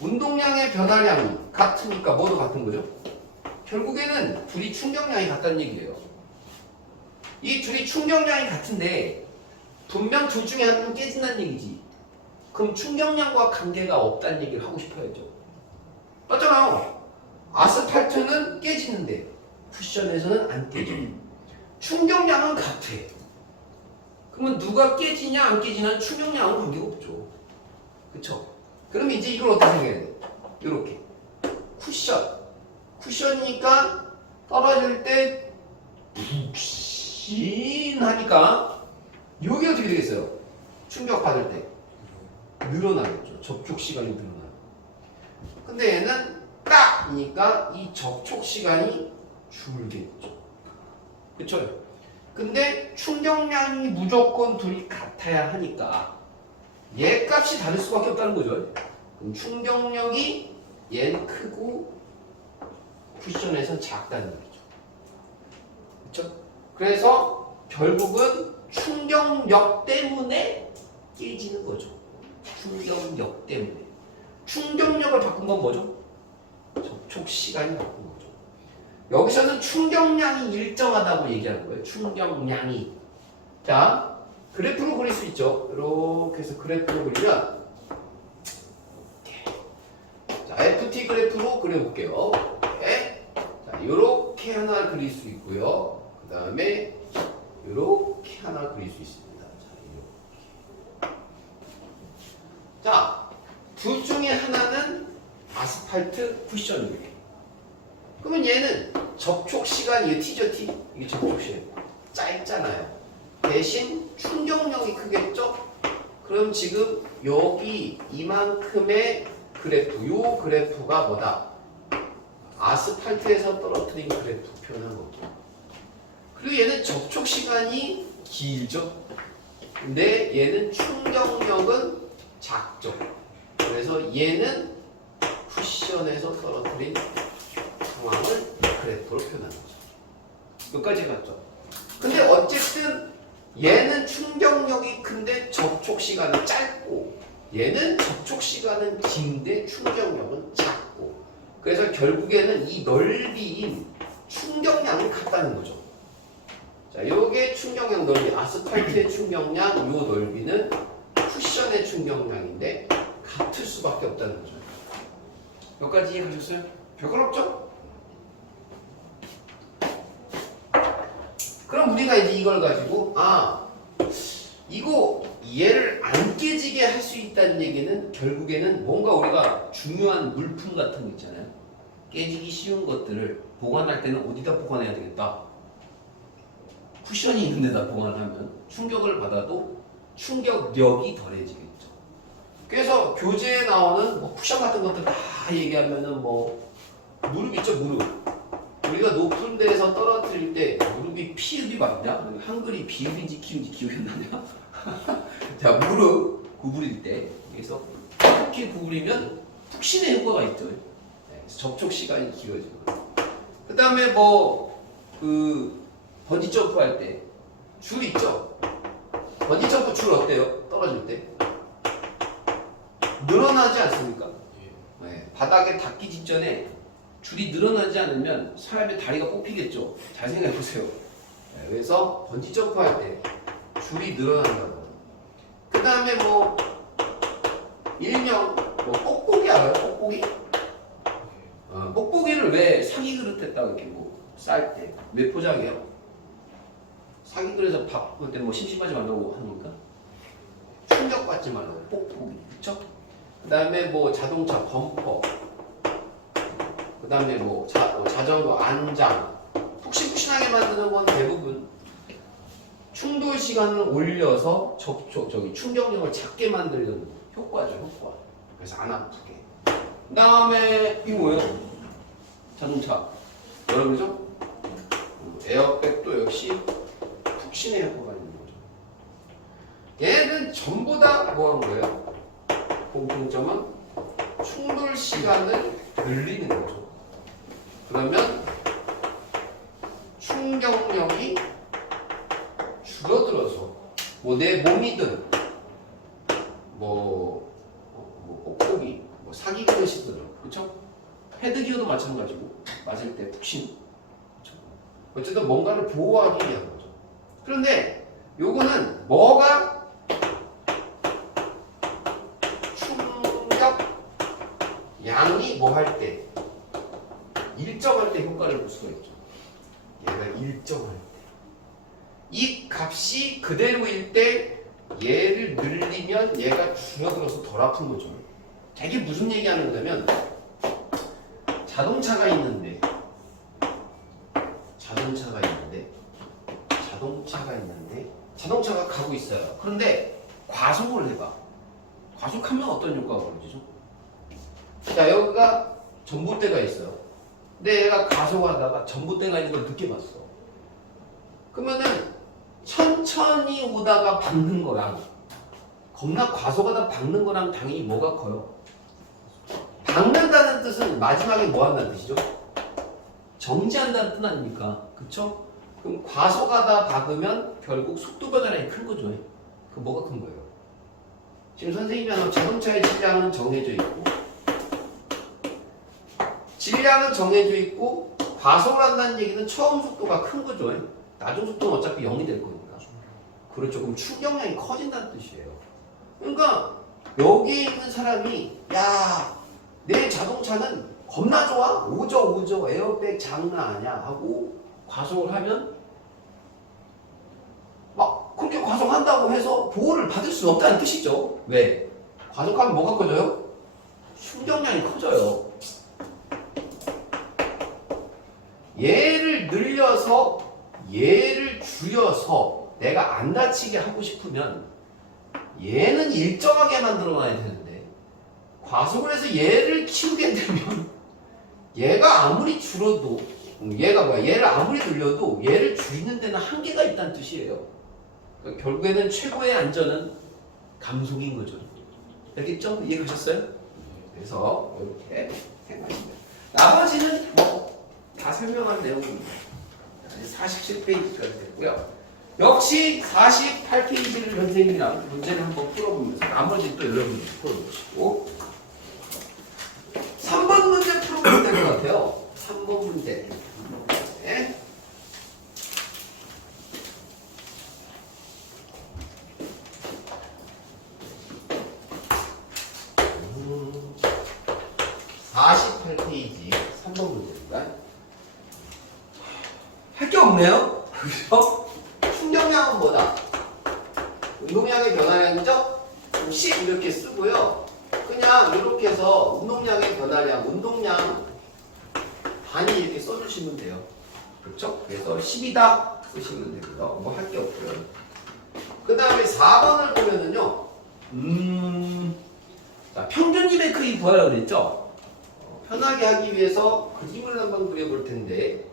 운동량의 변화량이 같으니까 뭐도 같은 거죠? 결국에는 둘이 충격량이 같다는 얘기예요. 이 둘이 충격량이 같은데 분명 둘 중에 하나는 깨진다는 얘기지. 그럼 충격량과 관계가 없다는 얘기를 하고 싶어야죠. 맞잖아요. 아스팔트는 깨지는데 쿠션에서는 안 깨져. 충격량은 같아. 그러면 누가 깨지냐 안 깨지냐는 충격량은 관계가 없죠. 그쵸? 그러면 이제 이걸 어떻게 생각해야 돼? 이렇게 쿠션 쿠션이니까 떨어질 때 푹신하니까 이게 어떻게 되겠어요? 충격 받을 때 늘어나겠죠. 접촉 시간이 늘어나요. 근데 얘는 딱이니까 이 접촉 시간이 줄겠죠. 그쵸? 근데 충격량이 무조건 둘이 같아야 하니까 얘 값이 다를 수밖에 없다는 거죠. 그럼 충격력이 얘는 크고 쿠션에선 작다는 얘기죠. 그쵸? 그래서 결국은 충격력 때문에 깨지는 거죠. 충격력 때문에. 충격력을 바꾼 건 뭐죠? 접촉 시간이 바꾼 거죠. 여기서는 충격량이 일정하다고 얘기하는 거예요. 충격량이. 자, 그래프로 그릴 수 있죠. 이렇게 해서 그래프로 그리면 자, FT 그래프로 그려볼게요. 네. 자, 이렇게 하나 그릴 수 있고요. 그 다음에 이렇게 하나 그릴 수 있습니다. 자, 이렇게. 자, 둘 중에 하나는 아스팔트 쿠션이에요. 그러면 얘는 접촉 시간이 이게 T죠, T? 이게 접촉 시간 짧잖아요. 대신 충격력이 크겠죠? 그럼 지금 여기 이만큼의 그래프, 요 그래프가 뭐다? 아스팔트에서 떨어뜨린 그래프 표현한 거고. 그리고 얘는 접촉 시간이 길죠? 근데 얘는 충격력은 작죠. 그래서 얘는 쿠션에서 떨어뜨린 상황을 그래프로 표현하는 거죠. 여기까지 갔죠? 근데 어쨌든 얘는 충격력이 큰데 접촉 시간은 짧고 얘는 접촉 시간은 긴데 충격력은 작고 그래서 결국에는 이 넓이인 충격량이 같다는 거죠. 자, 요게 충격량 넓이, 아스팔트의 충격량, 요 넓이는 쿠션의 충격량인데 같을 수밖에 없다는 거죠. 여기까지 이해하셨어요? 별건 없죠? 그럼 우리가 이제 이걸 가지고 이거 얘를 안 깨지게 할 수 있다는 얘기는 결국에는 뭔가 우리가 중요한 물품 같은 거 있잖아요. 깨지기 쉬운 것들을 보관할 때는 어디다 보관해야 되겠다. 쿠션이 있는 데다 보관하면 충격을 받아도 충격력이 덜해지겠죠. 그래서 교재에 나오는 뭐 쿠션 같은 것들 다 얘기하면은 뭐 무릎 있죠, 무릎. 우리가 높은 데에서 떨어뜨릴 때 무릎이 피읍이 맞냐? 한글이 비읍인지 키읍인지 기억이 안 나냐? 자, 무릎 구부릴 때 여기서 이렇게 구부리면 푹신의 효과가 있죠. 네, 그래서 접촉 시간이 길어지고. 그 다음에 번지 점프 할 때 줄 있죠? 번지 점프 줄 어때요? 떨어질 때 늘어나지 않습니까? 네, 바닥에 닿기 직전에 줄이 늘어나지 않으면 사람의 다리가 뽑히겠죠. 잘 생각해 보세요. 네, 그래서 번지 점프 할 때 줄이 늘어난다고. 그 다음에 일명 뽁뽁이 알아요? 뽁뽁이? 뽁뽁이를 왜 사기 그릇에다가 이렇게 쌀 때 왜 포장해요? 사기 그릇에서 밥 먹을 때 심심하지 말라고 하니까 충격받지 말라고 뽁뽁이. 그쵸? 그 다음에 자동차 범퍼. 그 다음에 자전거 안장 푹신푹신하게 만드는 건 대부분 충돌 시간을 올려서 충격력을 작게 만들려는 효과죠, 효과. 그래서 안 아프게. 그 다음에 이거 뭐예요? 자동차 여러분이죠? 에어백도 역시 푹신의 효과가 있는 거죠. 얘는 전부 다 뭐 하는 거예요? 공통점은 충돌 시간을 늘리는 거죠. 그러면 충격력이 줄어들어서 내 몸이든 뽁뽁이 사기 그릇이든 그렇죠? 헤드기어도 마찬가지고 맞을 때 푹신. 그렇죠? 어쨌든 뭔가를 보호하기 위한 거죠. 그런데 요거는 뭐가 충격 양이 할 때 일정할 때 효과를 볼 수가 있죠. 얘가 일정할 때 이 값이 그대로일 때 얘를 늘리면 얘가 줄어들어서 덜 아픈 거죠. 이게 무슨 얘기하는 거냐면 자동차가 있는데 자동차가 가고 있어요. 그런데 과속을 해봐. 과속하면 어떤 효과가 벌어지죠? 자, 여기가 전봇대가 있어요. 근데 얘가 가속하다가 전봇대가 있는 걸 늦게 봤어. 그러면은 천천히 오다가 박는 거랑 겁나 과속하다 박는 거랑 당연히 뭐가 커요? 박는다는 뜻은 마지막에 뭐 한다는 뜻이죠? 정지한다는 뜻 아닙니까? 그쵸? 그럼 과속하다 박으면 결국 속도 변화량이 큰 거죠. 그 뭐가 큰 거예요? 지금 선생님이 하는 자동차의 질량은 정해져 있고 과속을 한다는 얘기는 처음 속도가 큰 거죠. 나중 속도는 어차피 0이 될 거니까. 그렇죠. 그럼 추경량이 커진다는 뜻이에요. 그러니까 여기에 있는 사람이 야, 내 자동차는 겁나 좋아? 오죠. 에어백 장난 아니야 하고 과속을 하면 막 그렇게 과속한다고 해서 보호를 받을 수 없다는 뜻이죠. 왜? 과속하면 뭐가 커져요? 추경량이 커져요. 얘를 늘려서 얘를 줄여서 내가 안 다치게 하고 싶으면 얘는 일정하게 만들어놔야 되는데 과속을 해서 얘를 키우게 되면 얘가 아무리 줄어도 얘를 아무리 늘려도 얘를 줄이는 데는 한계가 있다는 뜻이에요. 그러니까 결국에는 최고의 안전은 감속인 거죠. 알겠죠? 이해가셨어요? 그래서 이렇게 생각합니다. 나머지는 뭐 다 설명한 내용입니다. 47페이지까지 됐고요. 역시 48페이지를 선생님이랑 문제를 한번 풀어보면서 나머지 또 여러분들이 풀어보시고 3번 문제 풀어보면 될 것 같아요. 3번 문제. 네. 음, 48페이지 3번 문제입니다. 할 게 없네요. 그죠? 충격량은 뭐다? 운동량의 변화량이죠? 10 이렇게 쓰고요. 그냥 이렇게 해서 운동량의 변화량, 운동량 단위 이렇게 써주시면 돼요. 그렇죠? 그래서 10이다 쓰시면 되고요. 뭐 할 게 없고요. 그 다음에 4번을 보면은요. 자, 평균 이백 크기 구하라고 그랬죠? 편하게 하기 위해서 그림을 한번 그려볼 텐데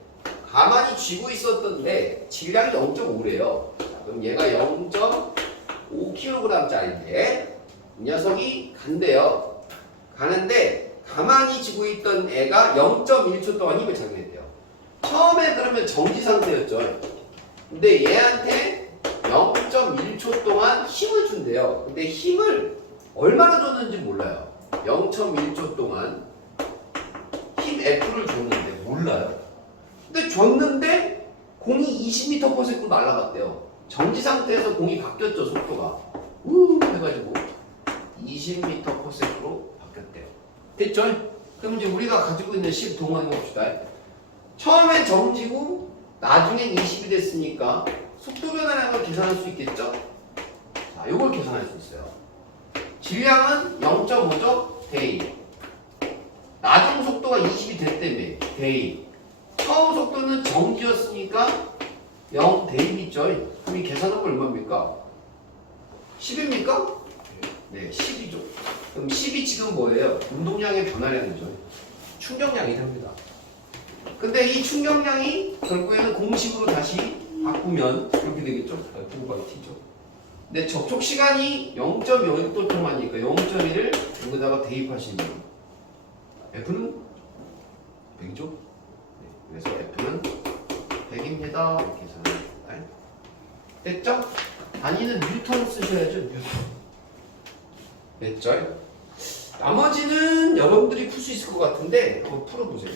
가만히 쥐고 있었던데 질량이 0.5래요. 그럼 얘가 0.5kg짜리인데 이 녀석이 간대요. 가는데 가만히 쥐고 있던 애가 0.1초 동안 힘을 작용했대요. 처음에 그러면 정지 상태였죠. 근데 얘한테 0.1초 동안 힘을 준대요. 근데 힘을 얼마나 줬는지 몰라요. 0.1초 동안 힘 F를 줬는데 몰라요. 근데 줬는데 공이 20m/s 날아갔대요. 정지 상태에서 공이 바뀌었죠, 속도가. 해가지고 20m/s로 바뀌었대요. 됐죠? 그럼 이제 우리가 가지고 있는 10 동원해 봅시다. 처음엔 정지고 나중엔 20이 됐으니까 속도 변화량을 계산할 수 있겠죠? 자, 요걸 계산할 수 있어요. 질량은 0.5죠? 데이. 나중 속도가 20이 됐다며. 데이. 처음 속도는 정지였으니까 0 대입이죠. 그럼 이 계산하면 얼마입니까? 10입니까? 네, 10이죠. 그럼 10이 지금 뭐예요? 운동량의 변화량이죠. 충격량이 됩니다. 근데 이 충격량이 결국에는 공식으로 다시 바꾸면 이렇게 되겠죠. 9/t죠. 근데 접촉 시간이 0.01도 동안이니까 0.1을 여기다가 대입하시면 F는 100이죠. 그래서 F는 100입니다. 이렇게 계산합니다. 됐죠? 단위는 뉴턴 쓰셔야죠. 뉴턴. 됐죠? 나머지는 여러분들이 풀 수 있을 것 같은데 한번 풀어보세요.